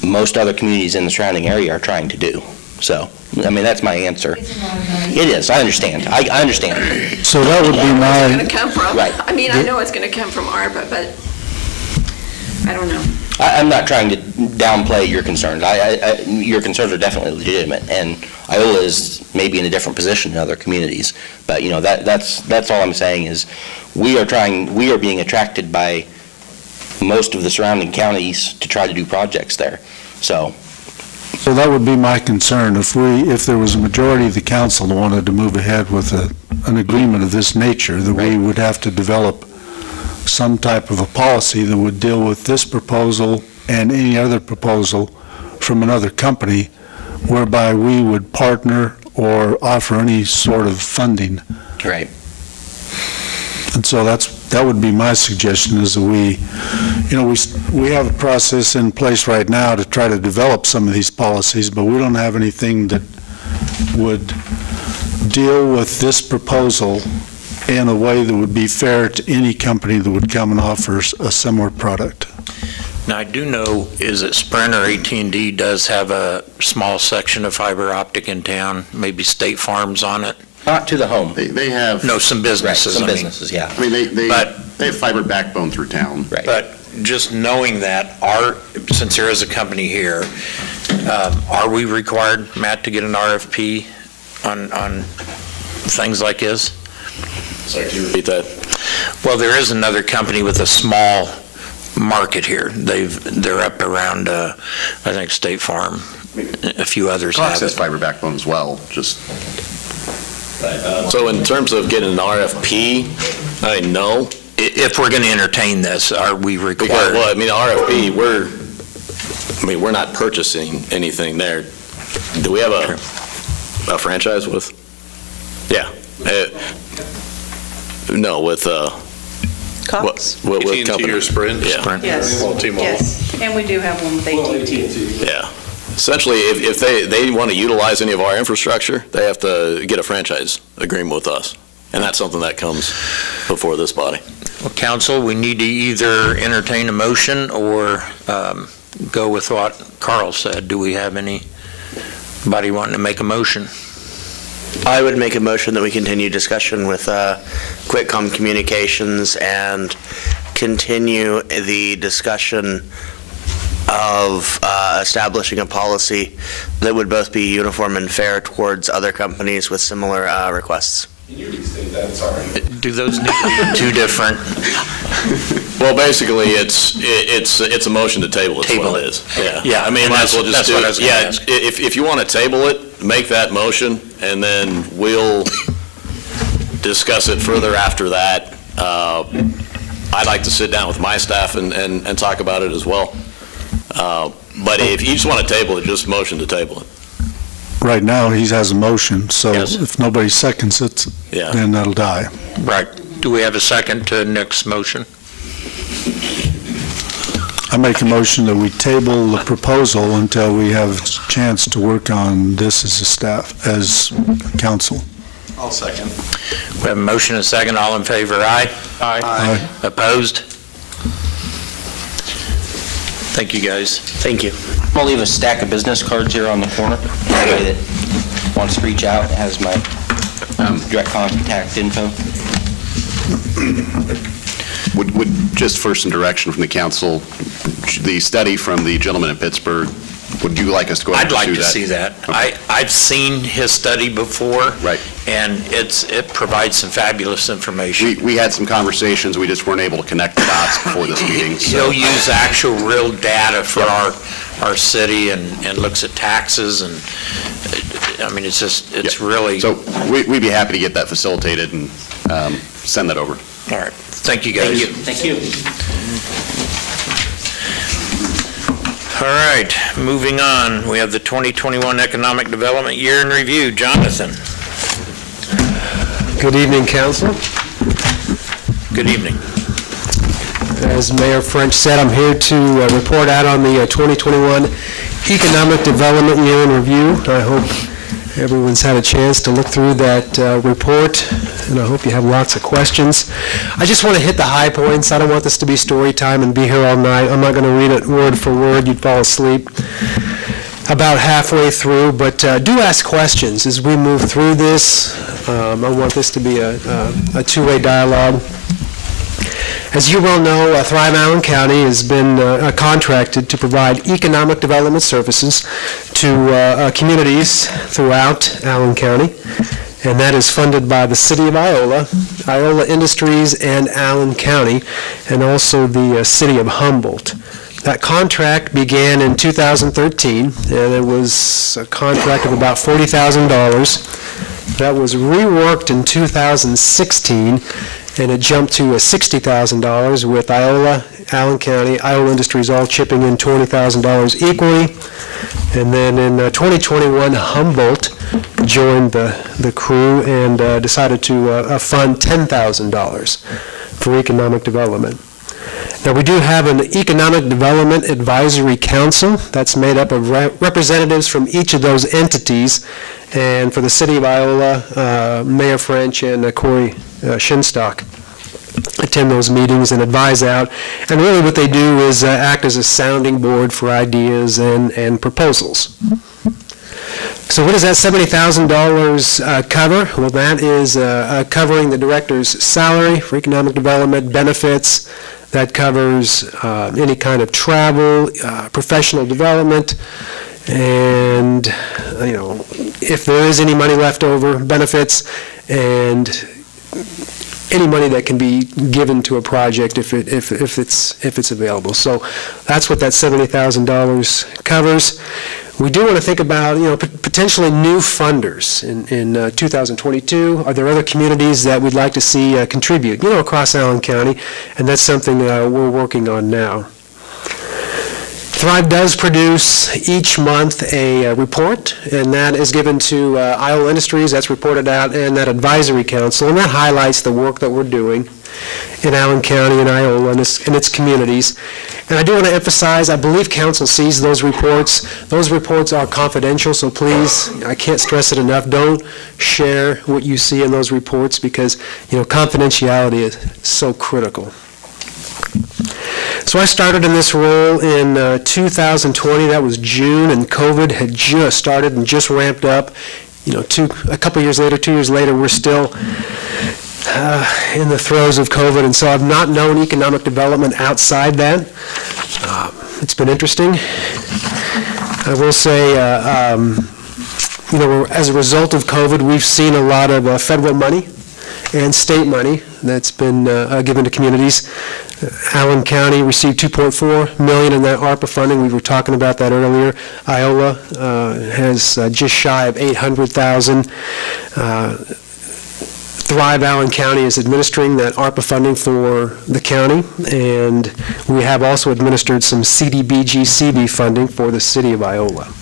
most other communities in the surrounding area are trying to do? So, that's my answer. It is, I understand. I understand. So that would be Where's it my, going to come from? Right. I know it's going to come from ARPA, but I don't know. I'm not trying to downplay your concerns. Your concerns are definitely legitimate, and Iola is maybe in a different position in other communities. But that's all I'm saying is we are being attracted by most of the surrounding counties to try to do projects there. So that would be my concern. If there was a majority of the council that wanted to move ahead with an agreement of this nature, that we would have to develop some type of a policy that would deal with this proposal and any other proposal from another company, whereby we would partner or offer any sort of funding. Right. And so that would be my suggestion, is that we have a process in place right now to try to develop some of these policies, but we don't have anything that would deal with this proposal in a way that would be fair to any company that would come and offer a similar product. Now, I do know is that Sprint or AT&T does have a small section of fiber optic in town, maybe State Farm's on it. Not to the home. They have. No, some businesses. Right, some businesses, yeah. They have fiber backbone through town. Right. But just knowing that, since there is a company here, are we required, Matt, to get an RFP on things like this? Sorry, can you repeat that? Well, there is another company with a small market here. They're up around, I think, State Farm. A few others have Cox has it. fiber backbone as well, just. So in terms of getting an RFP, no. If we're going to entertain this, are we required? Because, RFP, we're not purchasing anything there. Do we have a franchise with? Yeah. No, with Cox? What AT&T company? or Sprint? Yeah. Sprint. Yes, T-Mobile. yes, and we do have one with AT&T. Yeah. Essentially, if they want to utilize any of our infrastructure, they have to get a franchise agreement with us. And that's something that comes before this body. Well, council, we need to either entertain a motion or go with what Carl said. Do we have anybody wanting to make a motion? I would make a motion that we continue discussion with Quitcom Communications and continue the discussion of establishing a policy that would both be uniform and fair towards other companies with similar requests. Can you restate that? Sorry. Do those need to be two different? Well, basically, it's a motion to table. Table it it. is. Yeah. Yeah, I mean, might as well just that's do what it. I was gonna ask. If you want to table it, make that motion, and then we'll discuss it further after that. I'd like to sit down with my staff and talk about it as well. But if you just want to table it, just motion to table it. Right now, he has a motion, so Yes. if nobody seconds it, Yeah. then that'll die. Right. Do we have a second to Nick's motion? I make a motion that we table the proposal until we have a chance to work on this as a staff, as council. I'll second. We have a motion and a second. All in favor, aye? Aye. Opposed? Thank you, guys. Thank you. I'll leave a stack of business cards here on the corner. Anybody that wants to reach out has my direct contact info. Would just first in direction from the council, the study from the gentleman in Pittsburgh, would you like us to go ahead I'd and like pursue to that? see that. Okay. I've seen his study before. Right. And it provides some fabulous information. We had some conversations, we just weren't able to connect the dots before this meeting. He'll use actual real data for our city and looks at taxes and, it's really. So we'd be happy to get that facilitated and send that over. All right. Thank you, guys. Thank you. All right, moving on. We have the 2021 Economic Development Year in Review. Jonathan. Good evening, Council. Good evening. As Mayor French said, I'm here to report out on the 2021 Economic Development Year in Review. I hope everyone's had a chance to look through that report, and I hope you have lots of questions. I just want to hit the high points. I don't want this to be story time and be here all night. I'm not going to read it word for word. You'd fall asleep about halfway through, but do ask questions as we move through this. I want this to be a two-way dialogue. As you well know, Thrive Allen County has been contracted to provide economic development services to communities throughout Allen County, and that is funded by the City of Iola, Iola Industries, and Allen County, and also the City of Humboldt. That contract began in 2013, and it was a contract of about $40,000. That was reworked in 2016, and it jumped to $60,000 with Iola, Allen County, Iola Industries all chipping in $20,000 equally. And then in 2021, Humboldt joined the crew and decided to fund $10,000 for economic development. Now, we do have an Economic Development Advisory Council that's made up of representatives from each of those entities. And for the City of Iola, Mayor French and Corey Shinstock attend those meetings and advise out. And really what they do is act as a sounding board for ideas and proposals. So what does that $70,000 cover? Well, that is covering the director's salary for economic development, benefits. That covers any kind of travel, professional development, and, you know, if there is any money left over, benefits, and any money that can be given to a project if it's available. So that's what that $70,000 covers. We do want to think about, you know, potentially new funders in 2022. Are there other communities that we'd like to see contribute, you know, across Allen County? And that's something we're working on now. Thrive does produce each month a report, and that is given to Iola Industries. That's reported out, and that advisory council, and that highlights the work that we're doing in Allen County and Iola and its communities. And I do want to emphasize, I believe council sees those reports. Those reports are confidential, so please, I can't stress it enough, don't share what you see in those reports because, you know, confidentiality is so critical. So I started in this role in 2020. That was June, and COVID had just started and just ramped up. You know, a couple years later, 2 years later, we're still in the throes of COVID, and so I've not known economic development outside that. It's been interesting. I will say, you know, as a result of COVID, we've seen a lot of federal money and state money that's been given to communities. Allen County received $2.4 million in that ARPA funding. We were talking about that earlier. Iola has just shy of $800,000. Thrive Allen County is administering that ARPA funding for the county, and we have also administered some CDBG-CB funding for the City of Iola.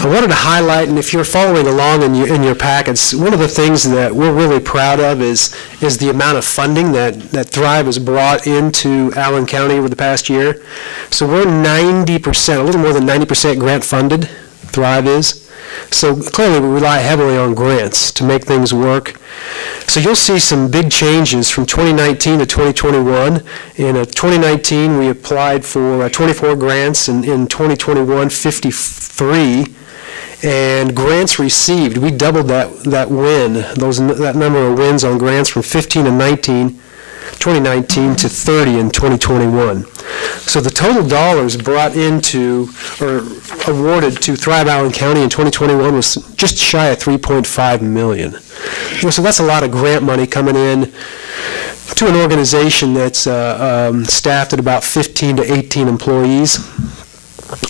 I wanted to highlight, and if you're following along in your packets, one of the things that we're really proud of is the amount of funding that Thrive has brought into Allen County over the past year. So we're 90%, a little more than 90% grant funded, Thrive is. So clearly we rely heavily on grants to make things work. So you'll see some big changes from 2019 to 2021. In 2019, we applied for 24 grants, and in 2021, 53. And grants received, we doubled that win, that number of wins on grants from 15 in 2019 to 30 in 2021. So the total dollars brought into or awarded to Thrive Allen County in 2021 was just shy of $3.5 million. You know, so that's a lot of grant money coming in to an organization that's staffed at about 15 to 18 employees.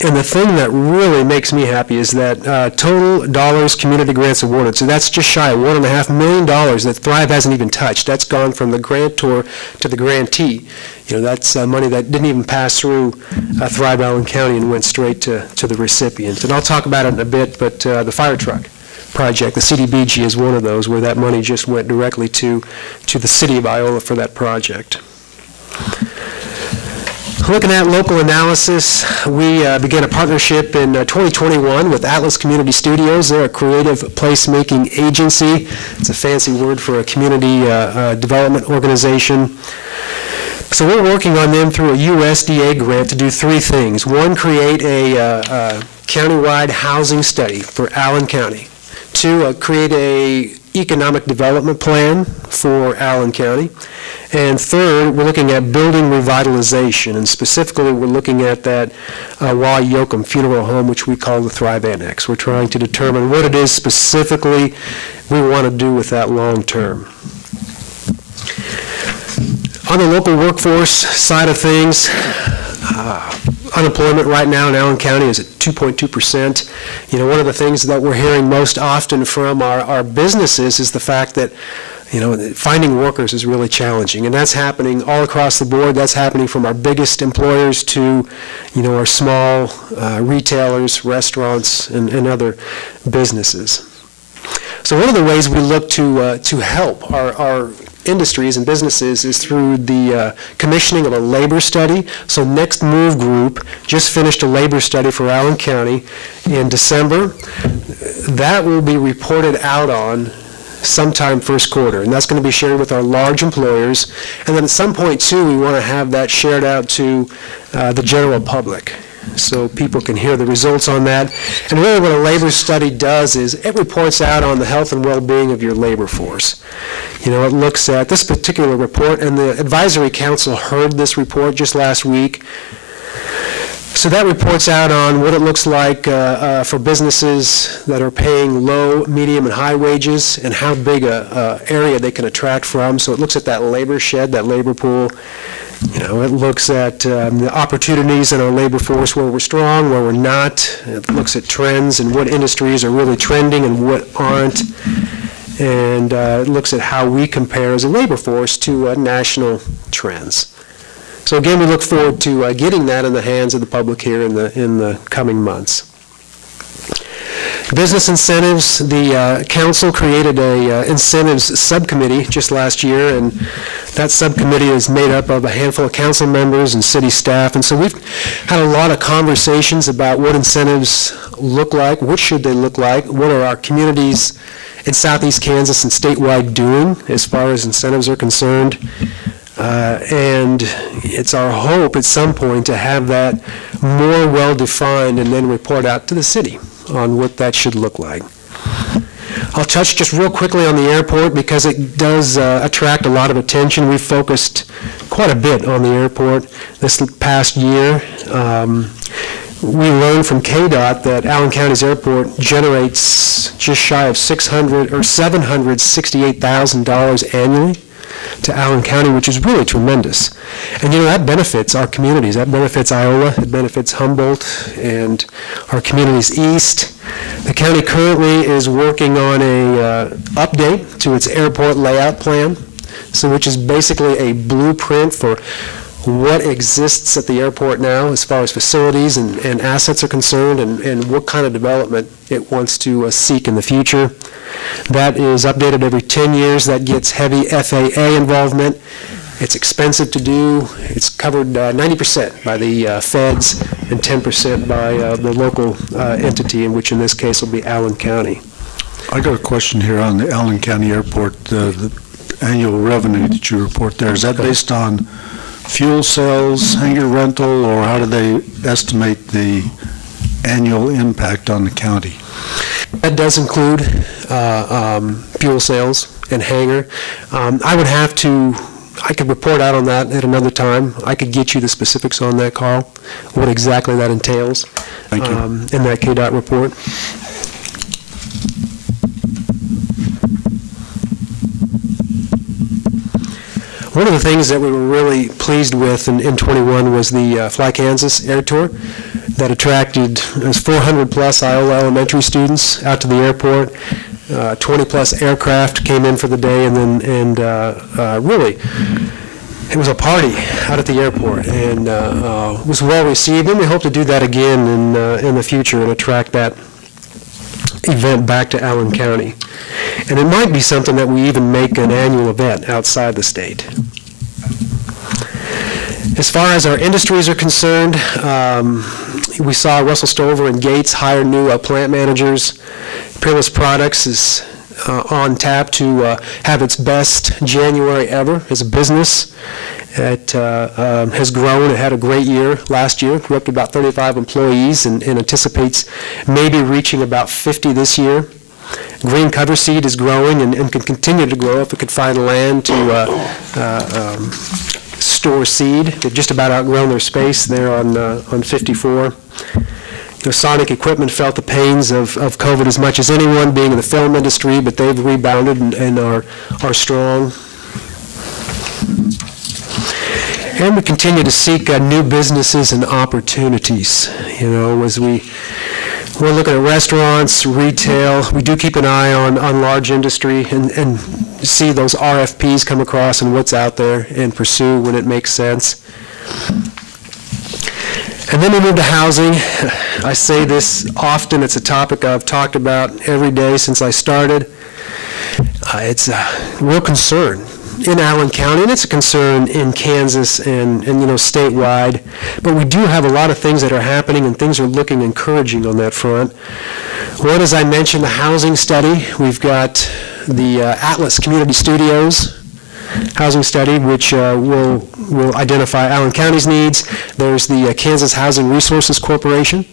And the thing that really makes me happy is that total dollars community grants awarded. So that's just shy of $1.5 million that Thrive hasn't even touched. That's gone from the grantor to the grantee. That's money that didn't even pass through Thrive Allen County and went straight to the recipient. And I'll talk about it in a bit, but the fire truck project, the CDBG, is one of those where that money just went directly to the city of Iola for that project. Looking at local analysis, we began a partnership in 2021 with Atlas Community Studios. They're a creative placemaking agency. It's a fancy word for a community development organization. So we're working on them through a USDA grant to do three things. One, create a countywide housing study for Allen County. Two, create a economic development plan for Allen County. And third, we're looking at building revitalization, and specifically we're looking at that Yoakum Funeral Home, which we call the Thrive Annex. We're trying to determine what it is specifically we want to do with that long term. On the local workforce side of things, unemployment right now in Allen County is at 2.2%. One of the things that we're hearing most often from our businesses is the fact that finding workers is really challenging, and that's happening all across the board. That's happening from our biggest employers to, our small retailers, restaurants, and other businesses. So one of the ways we look to help our industries and businesses is through the commissioning of a labor study. So Next Move Group just finished a labor study for Allen County in December. That will be reported out on sometime first quarter, and that's going to be shared with our large employers. And then at some point, too, we want to have that shared out to the general public so people can hear the results on that. And really what a labor study does is it reports out on the health and well-being of your labor force. It looks at this particular report, and the Advisory Council heard this report just last week. So that reports out on what it looks like for businesses that are paying low, medium, and high wages, and how big a area they can attract from. So it looks at that labor shed, that labor pool. It looks at the opportunities in our labor force, where we're strong, where we're not. It looks at trends and what industries are really trending and what aren't. And it looks at how we compare as a labor force to national trends. So again, we look forward to getting that in the hands of the public here in the coming months. Business incentives, the council created a incentives subcommittee just last year, and that subcommittee is made up of a handful of council members and city staff. And so we've had a lot of conversations about what incentives look like, what should they look like, what are our communities in southeast Kansas and statewide doing as far as incentives are concerned. And it's our hope at some point to have that more well-defined and then report out to the city on what that should look like. I'll touch just real quickly on the airport because it does attract a lot of attention. We've focused quite a bit on the airport this past year. We learned from KDOT that Allen County's airport generates just shy of $768,000 annually to Allen County, which is really tremendous. And that benefits our communities. That benefits Iola, it benefits Humboldt, and our communities east. The county currently is working on a update to its airport layout plan, which is basically a blueprint for what exists at the airport now as far as facilities and assets are concerned, and what kind of development it wants to seek in the future. That is updated every 10 years. That gets heavy FAA involvement. It's expensive to do. It's covered 90% by the feds and 10% by the local entity, in which in this case will be Allen County. I got a question here on the Allen County Airport, the annual revenue that you report there. Is that based on fuel sales, hangar rental, or how do they estimate the annual impact on the county? That does include fuel sales and hangar. I could report out on that at another time. I could get you the specifics on that, Carl, what exactly that entails. Thank you. In that KDOT report. One of the things that we were really pleased with in 21 was the Fly Kansas Air Tour that attracted 400-plus Iola elementary students out to the airport. 20-plus aircraft came in for the day, and really, it was a party out at the airport, and was well received. And we hope to do that again in the future and attract that event back to Allen County. And it might be something that we even make an annual event outside the state. As far as our industries are concerned, we saw Russell Stover and Gates hire new plant managers. Peerless Products is on tap to have its best January ever as a business. It has grown. It had a great year last year, grew up to about 35 employees, and anticipates maybe reaching about 50 this year. Green Cover Seed is growing and can continue to grow if it could find land to store seed. They've just about outgrown their space there on 54. Sonic Equipment felt the pains of COVID as much as anyone, being in the film industry, but they've rebounded and are strong. And we continue to seek new businesses and opportunities. As we're looking at restaurants, retail, we do keep an eye on large industry and see those RFPs come across and what's out there and pursue when it makes sense. And then we move to housing. I say this often. It's a topic I've talked about every day since I started. It's a real concern in Allen County, and it's a concern in Kansas and statewide. But we do have a lot of things that are happening, and things are looking encouraging on that front. One, as I mentioned, the housing study. We've got the Atlas Community Studios housing study, which will identify Allen County's needs. There's the Kansas Housing Resources Corporation,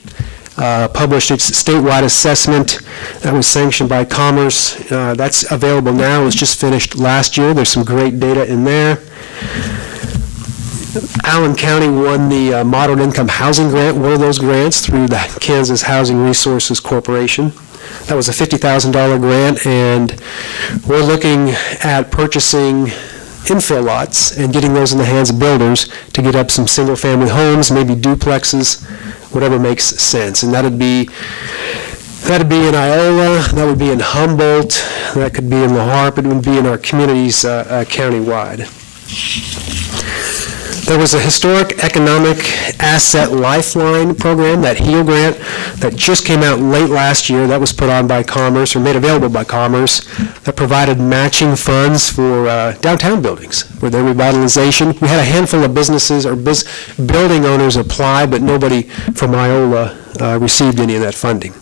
published its statewide assessment that was sanctioned by Commerce. That's available now. It was just finished last year. There's some great data in there. Allen County won the Moderate Income Housing Grant, one of those grants, through the Kansas Housing Resources Corporation. That was a $50,000 grant, and we're looking at purchasing infill lots and getting those in the hands of builders to get up some single-family homes, maybe duplexes, whatever makes sense. And that'd be in Iola, that would be in Humboldt, that could be in La Harpe, it would be in our communities countywide. There was a Historic Economic Asset Lifeline program, that HEAL grant, that just came out late last year. That was put on by Commerce, or made available by Commerce, that provided matching funds for downtown buildings, for their revitalization. We had a handful of businesses or building owners apply, but nobody from Iola received any of that funding.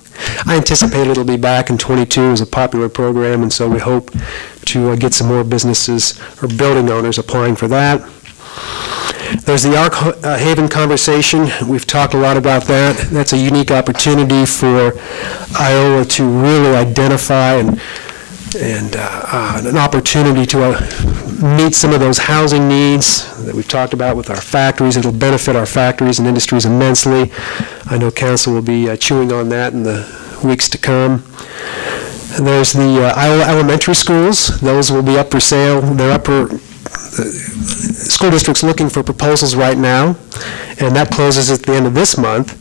I anticipate it'll be back in 22 as a popular program, and so we hope to get some more businesses or building owners applying for that. There's the Ark Haven conversation. We've talked a lot about that. That's a unique opportunity for Iola to really identify and an opportunity to meet some of those housing needs that we've talked about with our factories. It'll benefit our factories and industries immensely. I know council will be chewing on that in the weeks to come. And there's the Iola elementary schools. Those will be up for sale. They're up for school district's looking for proposals right now, and that closes at the end of this month.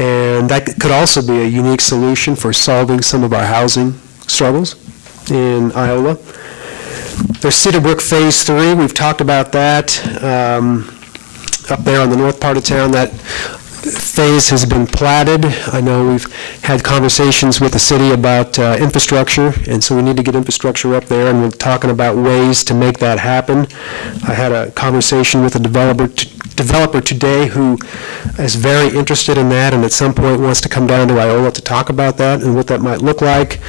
And that could also be a unique solution for solving some of our housing struggles in Iola. There's Cedar Brook Phase 3. We've talked about that up there on the north part of town. That phase has been platted. I know we've had conversations with the city about infrastructure, and so we need to get infrastructure up there, and we're talking about ways to make that happen. I had a conversation with a developer today who is very interested in that, and at some point wants to come down to Iola to talk about that and what that might look like.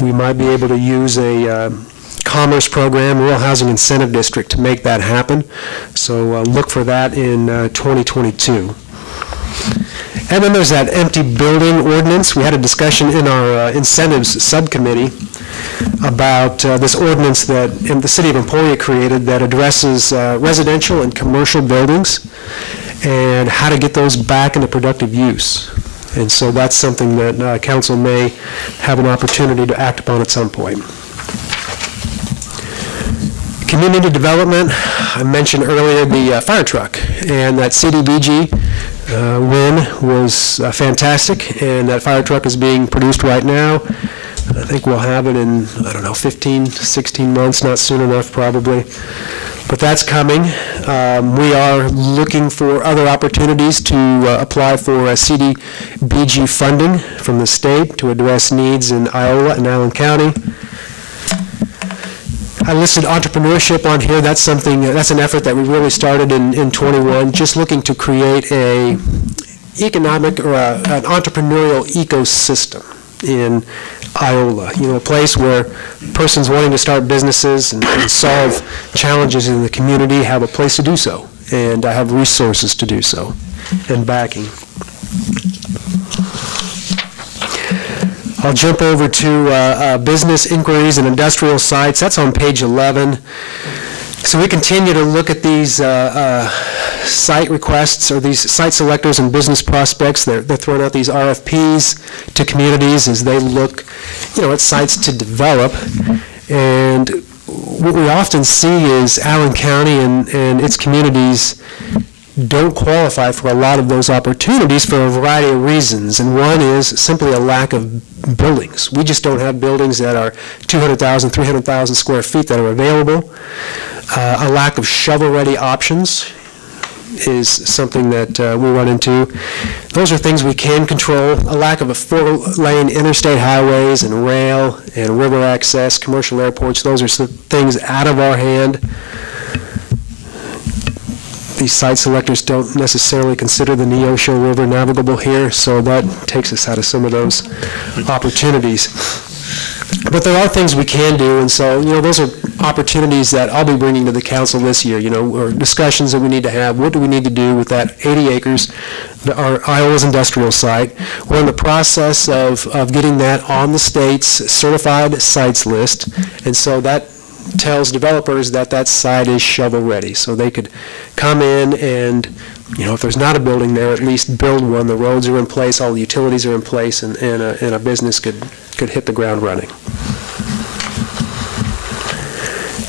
We might be able to use a Commerce program, Rural Housing Incentive District, to make that happen. So look for that in 2022. And then there's that empty building ordinance. We had a discussion in our incentives subcommittee about this ordinance that the city of Emporia created that addresses residential and commercial buildings and how to get those back into productive use. And so that's something that council may have an opportunity to act upon at some point. Community development, I mentioned earlier the fire truck, and that CDBG win was fantastic, and that fire truck is being produced right now. I think we'll have it in, 15, 16 months, not soon enough probably. But that's coming. We are looking for other opportunities to apply for CDBG funding from the state to address needs in Iola and Allen County. I listed entrepreneurship on here. That's an effort that we really started in 21, just looking to create a economic or an entrepreneurial ecosystem in Iola, a place where persons wanting to start businesses and solve challenges in the community have a place to do so, and have resources to do so, and backing. I'll jump over to business inquiries and industrial sites. That's on page 11. So we continue to look at these site requests, or these site selectors and business prospects. They're throwing out these RFPs to communities as they look, at sites to develop. And what we often see is Allen County and its communities don't qualify for a lot of those opportunities for a variety of reasons. And one is simply a lack of buildings. We just don't have buildings that are 200,000, 300,000 square feet that are available. A lack of shovel-ready options is something that we run into. Those are things we can control. A lack of a four-lane interstate highways and rail and river access, commercial airports, those are some things out of our hand. These site selectors don't necessarily consider the Neosho River navigable here, so that takes us out of some of those opportunities. But there are things we can do, and so, those are opportunities that I'll be bringing to the council this year, or discussions that we need to have. What do we need to do with that 80 acres, our Iola's industrial site? We're in the process of getting that on the state's certified sites list, and so that tells developers that that site is shovel-ready, so they could come in and, if there's not a building there, at least build one. The roads are in place, all the utilities are in place, and a business could hit the ground running.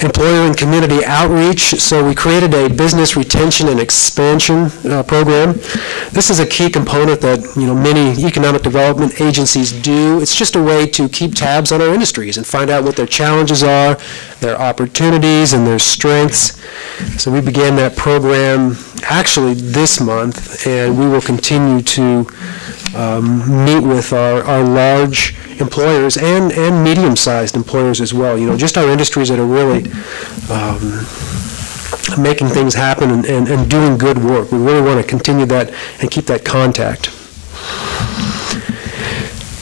Employer and community outreach. So we created a business retention and expansion program. This is a key component that many economic development agencies do. It's just a way to keep tabs on our industries and find out what their challenges are, their opportunities, and their strengths. So we began that program actually this month, and we will continue to meet with our large employers and medium-sized employers as well. Just our industries that are really making things happen and doing good work. We really want to continue that and keep that contact.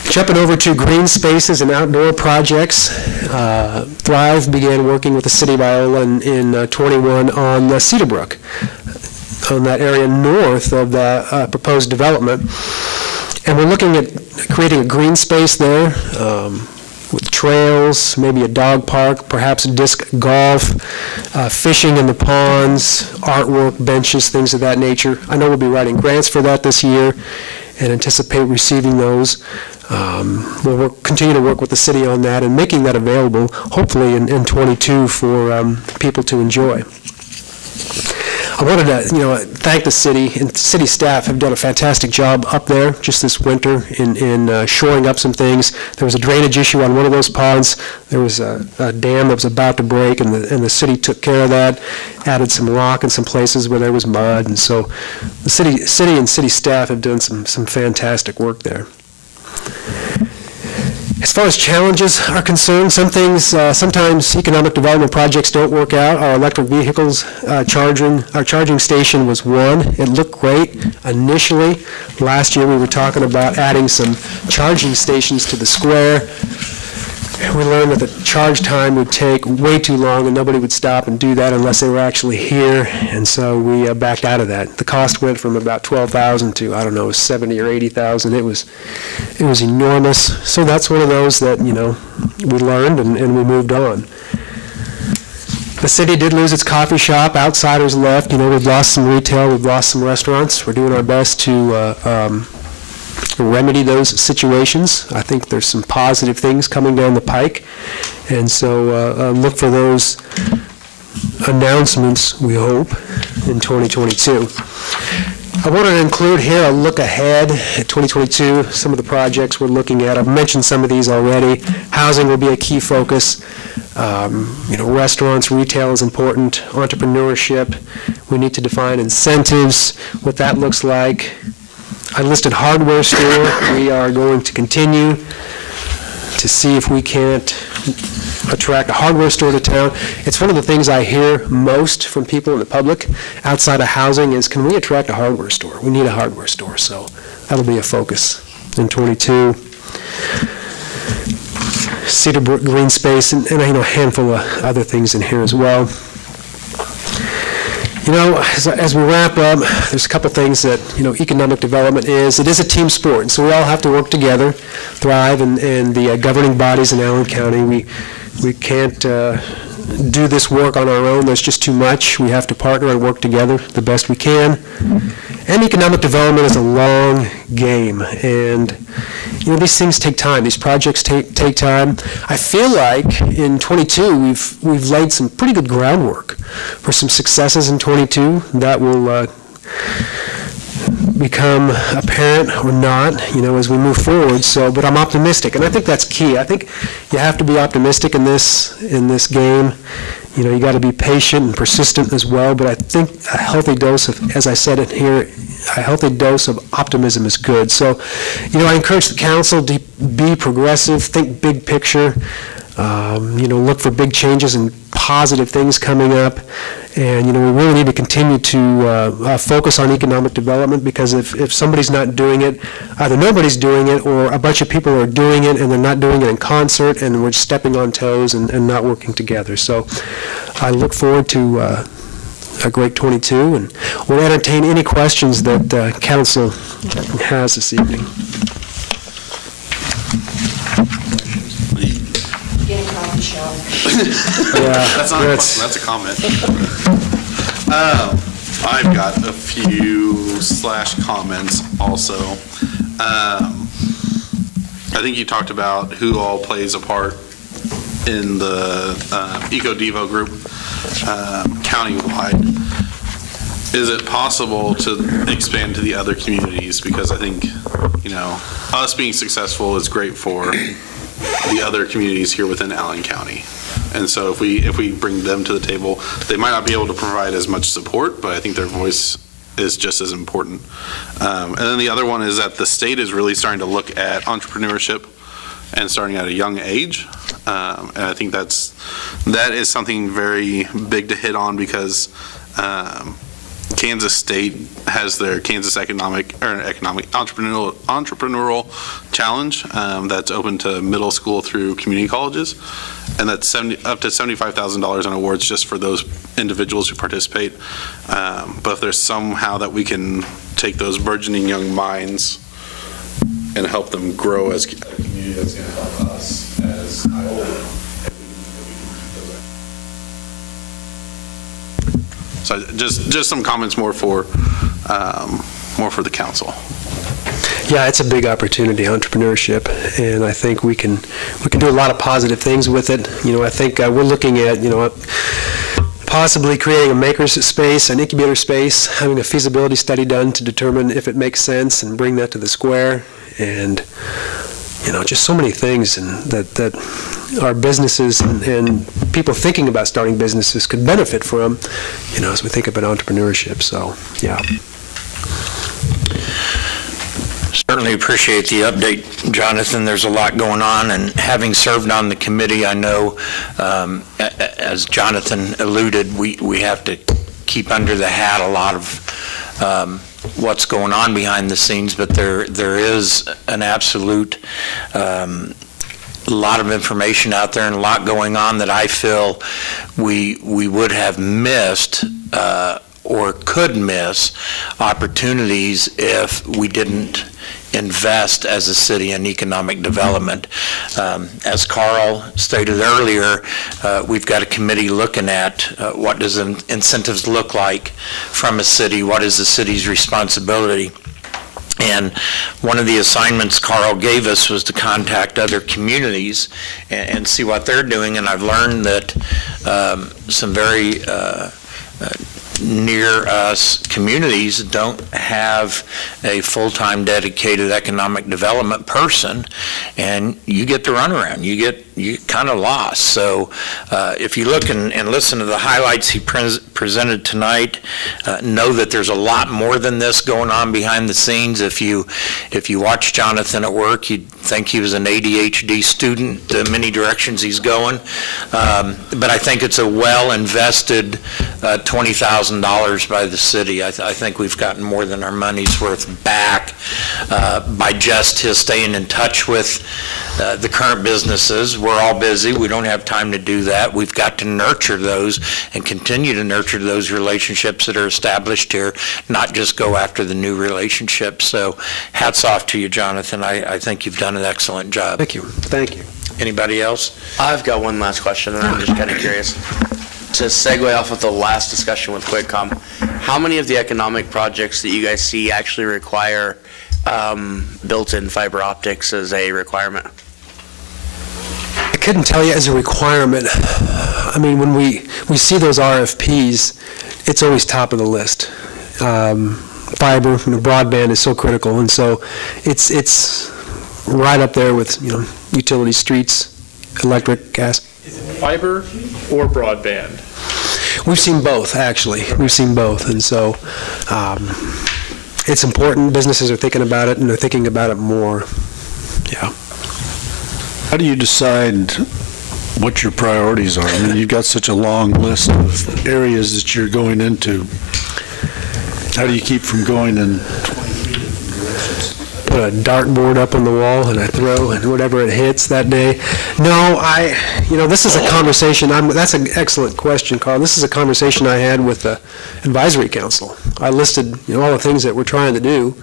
Jumping over to green spaces and outdoor projects, Thrive began working with the city of Iola in 21 on Cedarbrook, on that area north of the proposed development. And we're looking at creating a green space there with trails, maybe a dog park, perhaps disc golf, fishing in the ponds, artwork, benches, things of that nature. I know we'll be writing grants for that this year and anticipate receiving those. We'll continue to work with the city on that and making that available, hopefully in 22 for people to enjoy. I wanted to, thank the city, and city staff have done a fantastic job up there just this winter in shoring up some things. There was a drainage issue on one of those ponds. There was a dam that was about to break, and the city took care of that, added some rock in some places where there was mud, and so the city and city staff have done some fantastic work there. As far as challenges are concerned, some things, sometimes economic development projects don't work out. Our electric vehicles our charging station was one. It looked great initially. Last year we were talking about adding some charging stations to the square. We learned that the charge time would take way too long and nobody would stop and do that unless they were actually here, and so we backed out of that. The cost went from about $12,000 to, I don't know, $70,000 or $80,000. It was enormous. So that's one of those that, we learned and we moved on. The city did lose its coffee shop. Outsiders left. We've lost some retail. We've lost some restaurants. We're doing our best to remedy those situations. I think there's some positive things coming down the pike, and so look for those announcements, we hope, in 2022. I wanted to include here a look ahead at 2022, some of the projects we're looking at. I've mentioned some of these already. Housing will be a key focus. Restaurants, retail is important. Entrepreneurship, we need to define incentives, what that looks like. I listed hardware store. We are going to continue to see if we can't attract a hardware store to town. It's one of the things I hear most from people in the public outside of housing is, can we attract a hardware store? We need a hardware store, so that'll be a focus in 22. Cedar Brook Green Space, and a handful of other things in here as well. As we wrap up, there's a couple things that, economic development is. It is a team sport, and so we all have to work together, thrive, and the governing bodies in Allen County, we can't do this work on our own. There's just too much. We have to partner and work together the best we can. And economic development is a long game, and these things take time. These projects take time. I feel like in 22 we've laid some pretty good groundwork for some successes in 22 that will become apparent or not, as we move forward. But I'm optimistic, and I think that's key. I think you have to be optimistic in this game. You got to be patient and persistent as well. But I think a healthy dose of, as I said it here, a healthy dose of optimism is good. So, I encourage the council to be progressive, think big picture. Look for big changes and positive things coming up. And, we really need to continue to focus on economic development, because if somebody's not doing it, either nobody's doing it or a bunch of people are doing it and they're not doing it in concert, and we're stepping on toes and not working together. So I look forward to a great 22, and we'll entertain any questions that council has this evening. That's not a question, that's a comment. I've got a few comments also. I think you talked about who all plays a part in the Eco-Devo group countywide. Is it possible to expand to the other communities? Because I think, us being successful is great for the other communities here within Allen County. And so if we bring them to the table, they might not be able to provide as much support, but I think their voice is just as important. And then the other one is that the state is really starting to look at entrepreneurship and starting at a young age. And I think that is something very big to hit on, because Kansas State has their Kansas entrepreneurial challenge that's open to middle school through community colleges, and that's up to $75,000 in awards just for those individuals who participate. But if there's somehow that we can take those burgeoning young minds and help them grow as a community, that's going to help us as Iola. So just some comments more for the council. Yeah, it's a big opportunity, entrepreneurship, and I think we can do a lot of positive things with it. I think we're looking at possibly creating a maker's space, an incubator space, having a feasibility study done to determine if it makes sense and bring that to the square, and just so many things that our businesses and people thinking about starting businesses could benefit from, as we think about entrepreneurship. So, yeah. Certainly appreciate the update, Jonathan. There's a lot going on, and having served on the committee, I know, as Jonathan alluded, we have to keep under the hat a lot of what's going on behind the scenes, but there is an absolute lot of information out there and a lot going on that I feel we would have missed or could miss opportunities if we didn't invest as a city in economic development. As Carl stated earlier, we've got a committee looking at what does incentives look like from a city, what is the city's responsibility. And one of the assignments Carl gave us was to contact other communities and see what they're doing. And I've learned that some very near us communities don't have a full-time dedicated economic development person, and you get the runaround. You kind of lost. So if you look and listen to the highlights he presented tonight, know that there's a lot more than this going on behind the scenes. If you watch Jonathan at work, you'd think he was an ADHD student, the many directions he's going. But I think it's a well-invested $20,000 by the city. I think we've gotten more than our money's worth back by just his staying in touch with the current businesses. We're all busy. We don't have time to do that. We've got to nurture those and continue to nurture those relationships that are established here, not just go after the new relationships. So hats off to you, Jonathan. I think you've done an excellent job. Thank you. Thank you. Anybody else? I've got one last question, and I'm just kind of curious. To segue off of the last discussion with QuickCom, how many of the economic projects that you guys see actually require built-in fiber optics as a requirement? I couldn't tell you as a requirement. I mean, when we see those RFPs, it's always top of the list. Fiber, broadband is so critical, and so it's right up there with, utilities, streets, electric, gas. Is it fiber or broadband? We've seen both, actually. We've seen both, and so it's important. Businesses are thinking about it, and they're thinking about it more. Yeah. How do you decide what your priorities are? I mean, you've got such a long list of areas that you're going into. How do you keep from going in 23 different directions? Put a dartboard up on the wall and I throw and whatever it hits that day. No, this is a conversation. That's an excellent question, Carl. This is a conversation I had with the advisory council. I listed all the things that we're trying to do.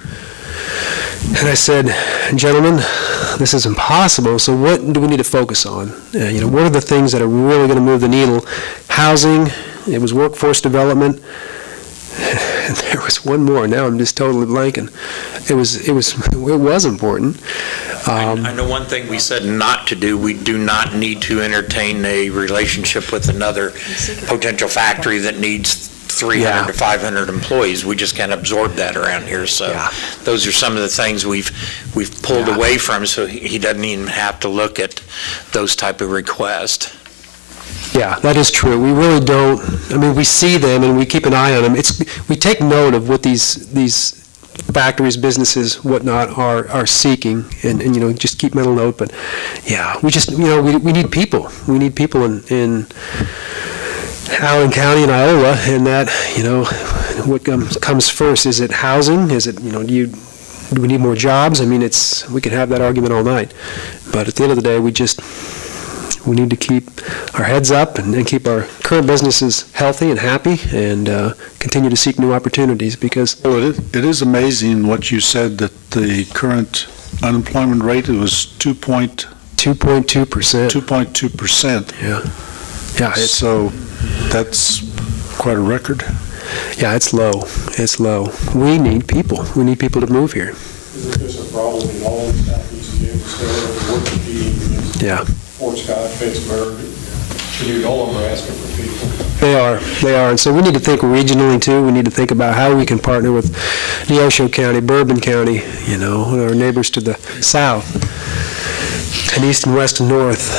And I said, gentlemen, this is impossible, so what do we need to focus on? What are the things that are really going to move the needle? Housing, it was workforce development, and there was one more. Now I'm just totally blanking. It was important. I know one thing we said not to do. We do not need to entertain a relationship with another potential factory that needs 300 to 500 employees. We just can't absorb that around here. So those are some of the things we've pulled away from, so he doesn't even have to look at those type of requests. Yeah, that is true. We really don't. I mean, we see them and we keep an eye on them. We take note of what these factories, businesses, whatnot are seeking, and just keep mental note. But yeah, we just we need people. We need people in Allen County and Iola, and that, what comes first? Is it housing? Is it, do we need more jobs? I mean, we could have that argument all night, but at the end of the day, we need to keep our heads up and keep our current businesses healthy and happy, and continue to seek new opportunities, because... Well, it is amazing what you said, that the current unemployment rate was 2.2%. 2.2%. Yeah. So that's quite a record. Yeah, it's low. It's low. We need people. We need people to move here. Isn't this a problem in all the southeast Kansas state? We're competing against Fort Scott, Pittsburgh, all of them are asking for people. They are. And so we need to think regionally too. We need to think about how we can partner with Neosho County, Bourbon County, our neighbors to the south. And east and west and north,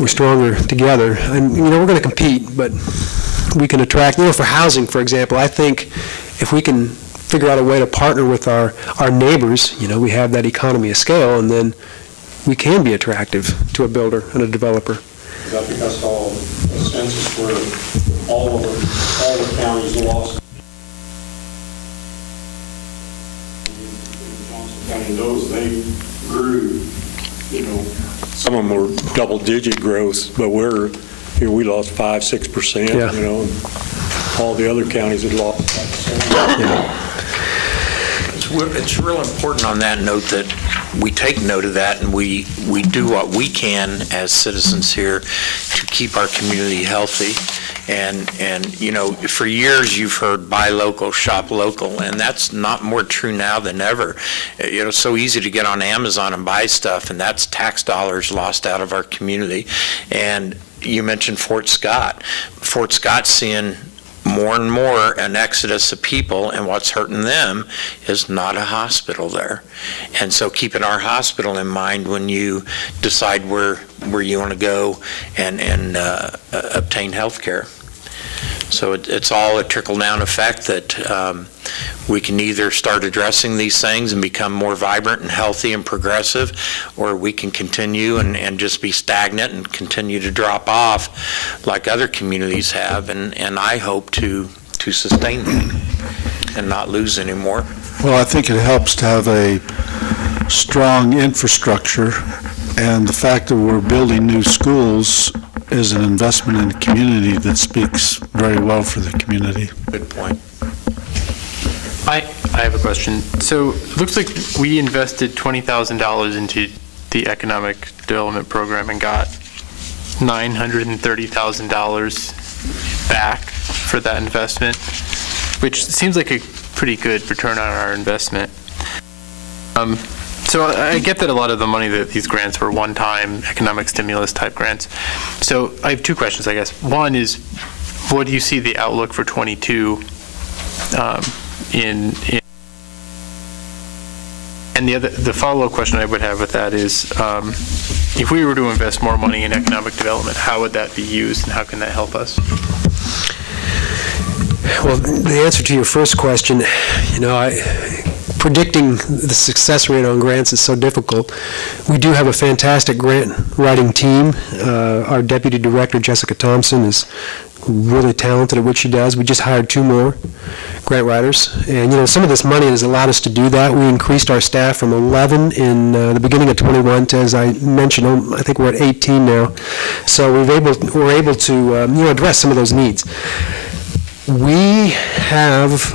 we're stronger together. And, we're going to compete, but we can attract, for housing, for example, I think if we can figure out a way to partner with our neighbors, we have that economy of scale, and then we can be attractive to a builder and a developer. Is that because all the census where all the counties lost? In Johnson County, those, they grew. Some of them were double-digit growth, but here we lost 5-6%. And all the other counties had lost 5%. It's real important on that note that we take note of that, and we do what we can as citizens here to keep our community healthy. And you know, for years you've heard buy local, shop local, and that's not more true now than ever. You know, it's so easy to get on Amazon and buy stuff, and that's tax dollars lost out of our community. And you mentioned Fort Scott. Fort Scott's seeing more and more an exodus of people, and what's hurting them is not a hospital there. And so keeping our hospital in mind when you decide where you want to go and obtain health care. So it's all a trickle-down effect that we can either start addressing these things and become more vibrant and healthy and progressive, or we can continue and just be stagnant and continue to drop off like other communities have, and I hope to sustain that and not lose anymore. Well, I think it helps to have a strong infrastructure, and the fact that we're building new schools is an investment in the community that speaks very well for the community. Good point. I have a question. So it looks like we invested $20,000 into the economic development program and got $930,000 back for that investment, which seems like a pretty good return on our investment. So I get that a lot of the money that these grants were one-time economic stimulus type grants. So I have two questions, I guess. One is, what do you see the outlook for 22 and the follow-up question I would have with that is, if we were to invest more money in economic development, how would that be used and how can that help us? Well, the answer to your first question, you know, predicting the success rate on grants is so difficult. We do have a fantastic grant writing team. Our deputy director, Jessica Thompson, is really talented at what she does. We just hired 2 more grant writers. And, you know, some of this money has allowed us to do that. We increased our staff from 11 in the beginning of 21 to, as I mentioned, I think we're at 18 now. So we're able to, you know, address some of those needs. We have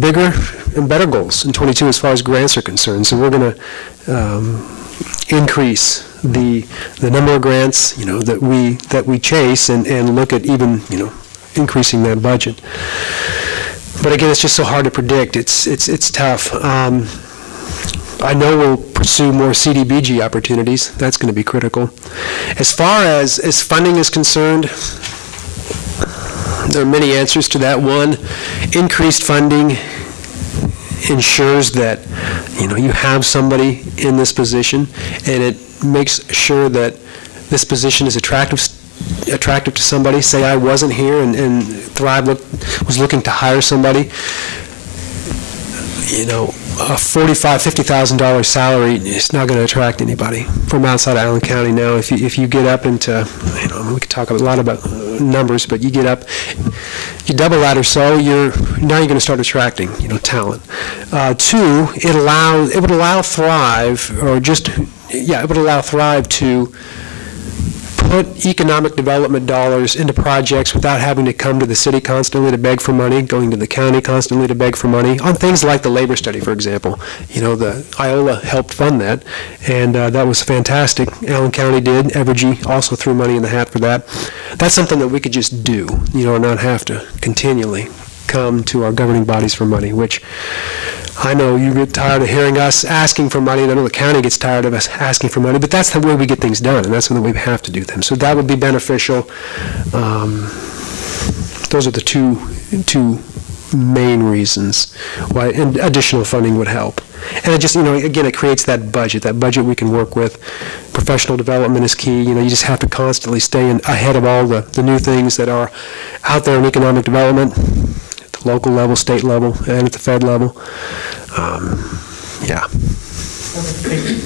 bigger and better goals in 22 as far as grants are concerned. So we're going to increase the number of grants, you know, that we chase and look at even, you know, increasing that budget. But again, it's just so hard to predict. It's tough. I know we'll pursue more CDBG opportunities. That's going to be critical. As far as funding is concerned, there are many answers to that. One, increased funding ensures that, you know, you have somebody in this position, and it makes sure that this position is attractive to somebody. Say I wasn't here and Thrive was looking to hire somebody. You know, a $45,000, $50,000 salary is not going to attract anybody from outside Allen County. Now, if you get up into, you know, we could talk a lot about numbers, but you get up, you double that or so, now you're going to start attracting, you know, talent. 2, it would allow Thrive, it would allow Thrive to put economic development dollars into projects without having to come to the city constantly to beg for money, going to the county constantly to beg for money, on things like the labor study, for example. You know, the Iola helped fund that, and that was fantastic. Allen County did. Evergy also threw money in the hat for that. That's something that we could just do, you know, and not have to continually come to our governing bodies for money, which I know you get tired of hearing us asking for money, and I know the county gets tired of us asking for money, but that's the way we get things done, and that's the way we have to do them. So that would be beneficial. Those are the two main reasons why additional funding would help. And it just, you know, again, it creates that budget we can work with. Professional development is key. You know, you just have to constantly stay ahead of all the new things that are out there in economic development, at the local level, state level, and at the Fed level.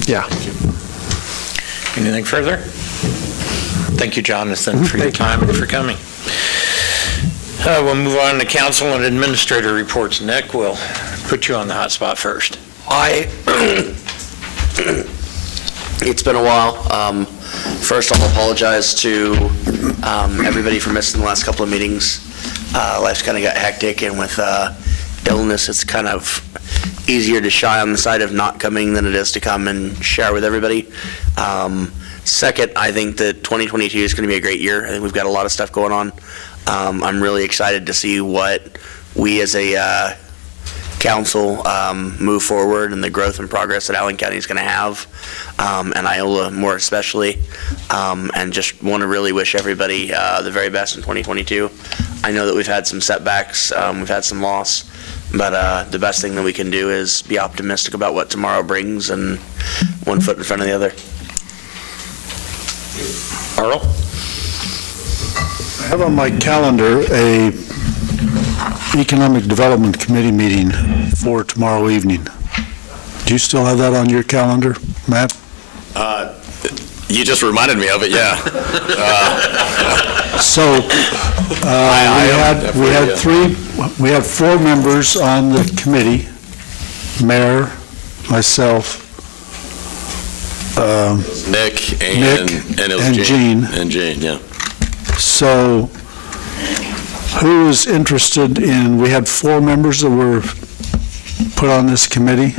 Yeah. Anything further? Thank you, Jonathan, for your time and for coming. We'll move on to council and administrator reports. Nick, we'll put you on the hot spot first. It's been a while. First, I'll apologize to everybody for missing the last couple of meetings. Life's kind of got hectic, and with illness, it's kind of easier to shy on the side of not coming than it is to come and share with everybody. Second, I think that 2022 is going to be a great year. I think we've got a lot of stuff going on. I'm really excited to see what we as a council move forward and the growth and progress that Allen County is going to have, and Iola more especially, and just want to really wish everybody the very best in 2022. I know that we've had some setbacks, we've had some loss, but the best thing that we can do is be optimistic about what tomorrow brings and one foot in front of the other. Earl? I have on my calendar a Economic Development Committee meeting for tomorrow evening. Do you still have that on your calendar, Matt? You just reminded me of it, yeah. So we had 4 members on the committee, mayor, myself, Nick and it was Jean. And Jean, yeah. So who is interested in, we had 4 members that were put on this committee.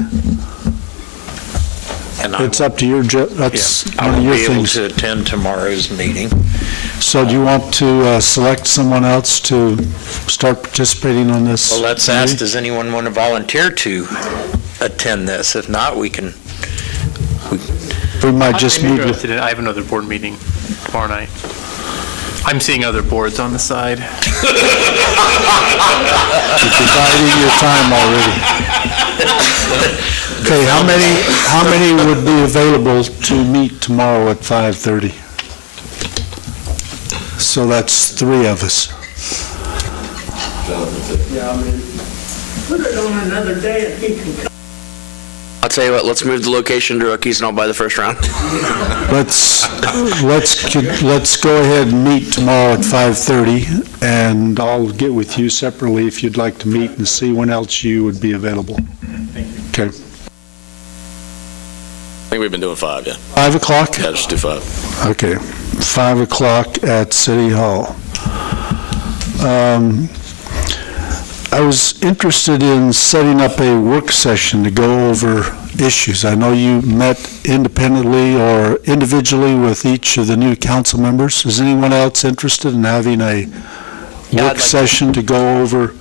And It's up to your, that's I one of will your be able things. to attend tomorrow's meeting. So do you want to select someone else to start participating on this? Well, let's ask, does anyone want to volunteer to attend this? If not, we can. We might just I'm meet with, interested in, I have another board meeting tomorrow night. I'm seeing other boards on the side. you're dividing your time already. Okay, how many would be available to meet tomorrow at 5:30? So that's 3 of us. Yeah, I mean, put it on another day if he can come. I'll tell you what, let's move the location to Rookies and I'll buy the first round. Let's go ahead and meet tomorrow at 5:30, and I'll get with you separately if you'd like to meet and see when else you would be available. Okay. I think we've been doing 5, yeah. 5 o'clock? Yeah, just do 5. Okay, 5 o'clock at City Hall. I was interested in setting up a work session to go over issues. I know you met independently or individually with each of the new council members. Is anyone else interested in having a work session to go over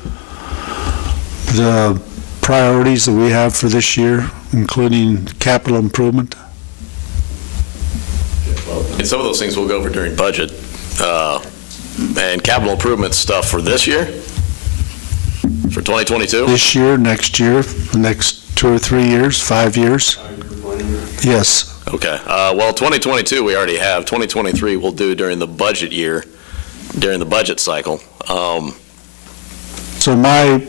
the priorities that we have for this year, including capital improvement? And some of those things we'll go over during budget. And capital improvement stuff for this year? For 2022? This year, next year, the next 2 or 3 years, 5 years? Yes. Okay. Well, 2022 we already have. 2023 we'll do during the budget year, during the budget cycle. So my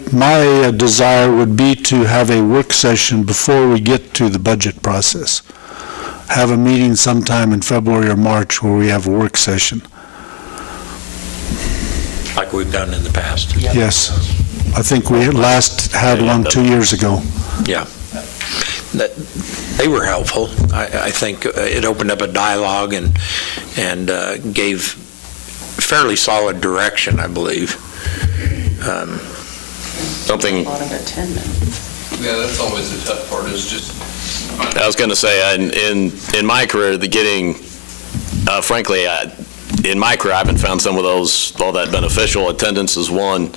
desire would be to have a work session before we get to the budget process. Have a meeting sometime in February or March where we have a work session. Like we've done in the past. Yes. I think we last had one 2 years ago. Yeah. They were helpful. I think it opened up a dialogue and gave fairly solid direction, I believe. Something. A lot of attendance. Yeah, that's always the tough part, is just. I was going to say, in my career, frankly, in my career, I haven't found some of those all that beneficial. Attendance is one.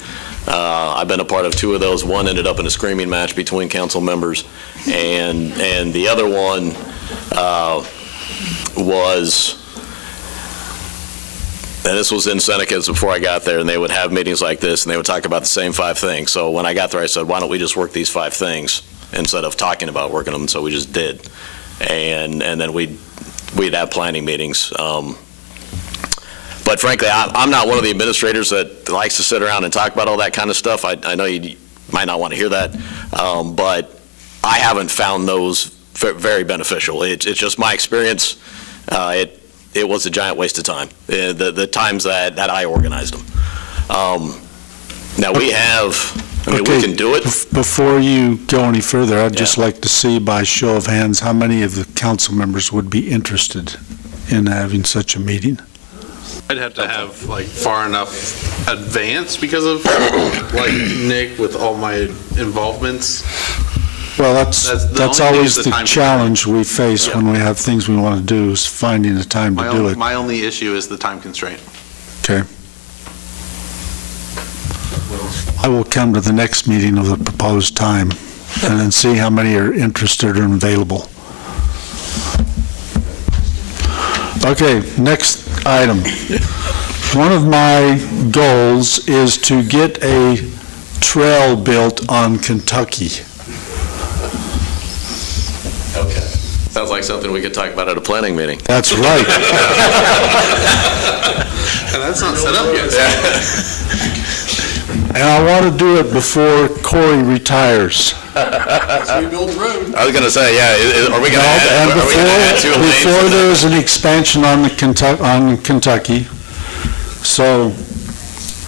I've been a part of 2 of those. One ended up in a screaming match between council members, and the other one was, and this was in Seneca's before I got there, and they would have meetings like this, and they would talk about the same 5 things. So when I got there, I said, why don't we just work these 5 things instead of talking about working them? So we just did, and then we'd have planning meetings. But frankly, I'm not one of the administrators that likes to sit around and talk about all that kind of stuff. I know you might not want to hear that, but I haven't found those very beneficial. It's just my experience. It was a giant waste of time, the times that I organized them. Now we we can do it. Before you go any further, I'd just like to see by show of hands how many of the council members would be interested in having such a meeting. I'd have to have like far enough advance because of like Nick with all my involvements. Well, that's always the challenge we face when we have things we want to do, is finding the time to do it. My only issue is the time constraint. Okay. I will come to the next meeting of the proposed time and then see how many are interested and available. Okay, next item. One of my goals is to get a trail built on Kentucky. Okay. Sounds like something we could talk about at a planning meeting. That's right. And that's not set up yet. And I want to do it before Corey retires. I was going to say, yeah, are we going to And add two lanes? before there's an expansion on Kentucky. So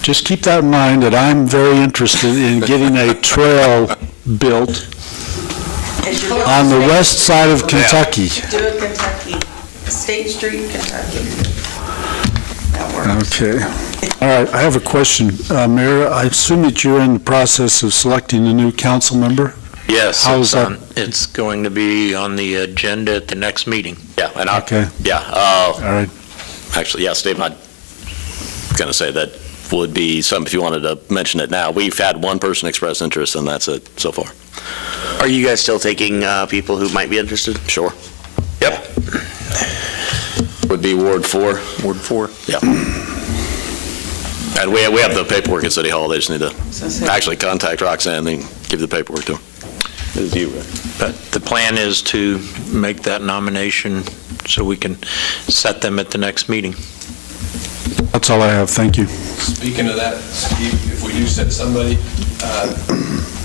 just keep that in mind, that I'm very interested in getting a trail built on the west side of Kentucky. Do it Kentucky, State Street, Kentucky. That works. Okay. All right, I have a question. Mayor, I assume that you're in the process of selecting a new council member? Yes, How's that? it's going to be on the agenda at the next meeting. Yeah, and Okay. all right. Actually, yeah, Steve, I'm going to say that would be something if you wanted to mention it now. We've had one person express interest, and that's it so far. Are you guys still taking people who might be interested? Sure. Yep. Would be Ward 4. Ward 4. Yeah. And we have the paperwork at City Hall. They just need to actually contact Roxanne and give the paperwork to them. This is you, Rick. But the plan is to make that nomination so we can set them at the next meeting. That's all I have. Thank you. Speaking of that, Steve, if we do set somebody,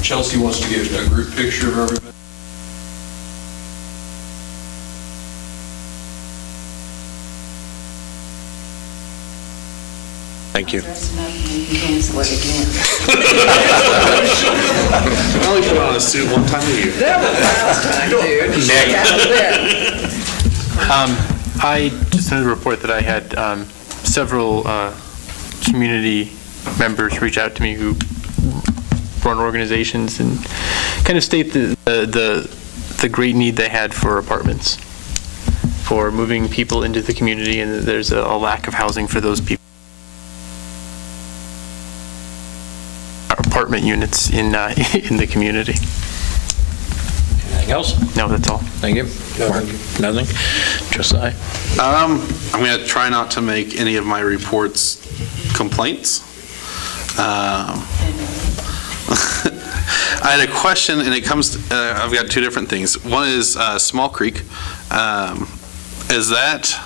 Chelsea wants to get a group picture of everybody. Thank you. Cancel it again. I only put on a suit one time a year. That was last time, dude. I just wanted to report that I had several community members reach out to me who run organizations and kind of state the great need they had for apartments, for moving people into the community, and that there's a lack of housing for those people. Apartment units in the community. Anything else? No, that's all. Thank you. Mark? Nothing? Josiah? I'm going to try not to make any of my reports complaints. I had a question, and it comes, I've got two different things. One is Small Creek. Is that,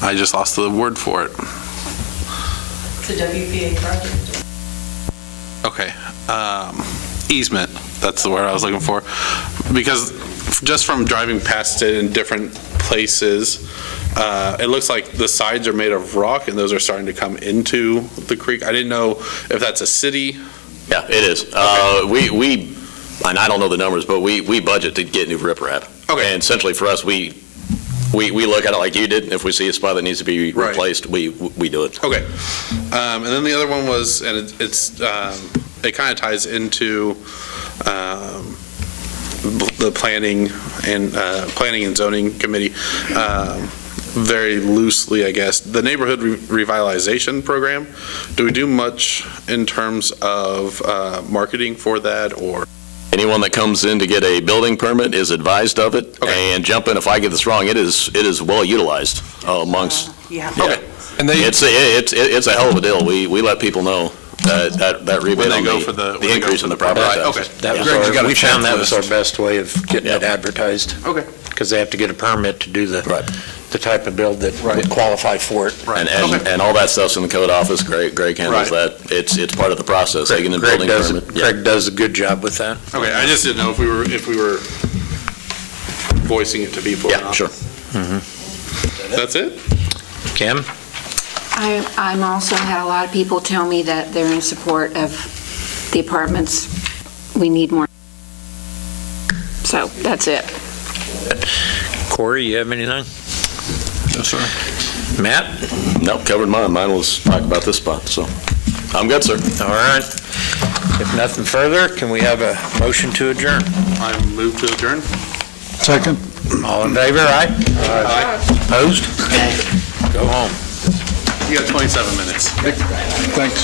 I just lost the word for it. It's a WPA project. Okay. Easement, that's the word I was looking for. Because just from driving past it in different places, it looks like the sides are made of rock and those are starting to come into the creek. I didn't know if that's a city. Yeah, it is. Okay. We, and I don't know the numbers, but we budget to get new riprap. Okay. And essentially for us, we look at it like you did. If we see a spot that needs to be replaced, we do it. Okay. And then the other one was, and it kind of ties into the planning and zoning committee, very loosely, I guess. The neighborhood revitalization program. Do we do much in terms of marketing for that, or? Anyone that comes in to get a building permit is advised of it. Okay. And jump in if I get this wrong. It is well utilized amongst. Yeah. Okay. And it's a hell of a deal. We let people know that rebate on the increase in the property taxes. Okay. We found that was our best way of getting it advertised. Okay. Because they have to get a permit to do the type of build that would qualify for it. Right. And all that stuff's in the code office. Greg handles that. It's part of the process. They get a building permit. Greg does a good job with that. Okay, I just didn't know if we were voicing it to people. Yeah, sure. That's it? Kim? I'm also had a lot of people tell me that they're in support of the apartments. We need more. So that's it. Corey, you have anything? No, sir. Matt? Nope, covered mine. Mine was talk about this spot, so I'm good, sir. All right. If nothing further, can we have a motion to adjourn? I move to adjourn. Second. All in favor, aye? Aye. Opposed? Go home. You got 27 minutes. Thanks.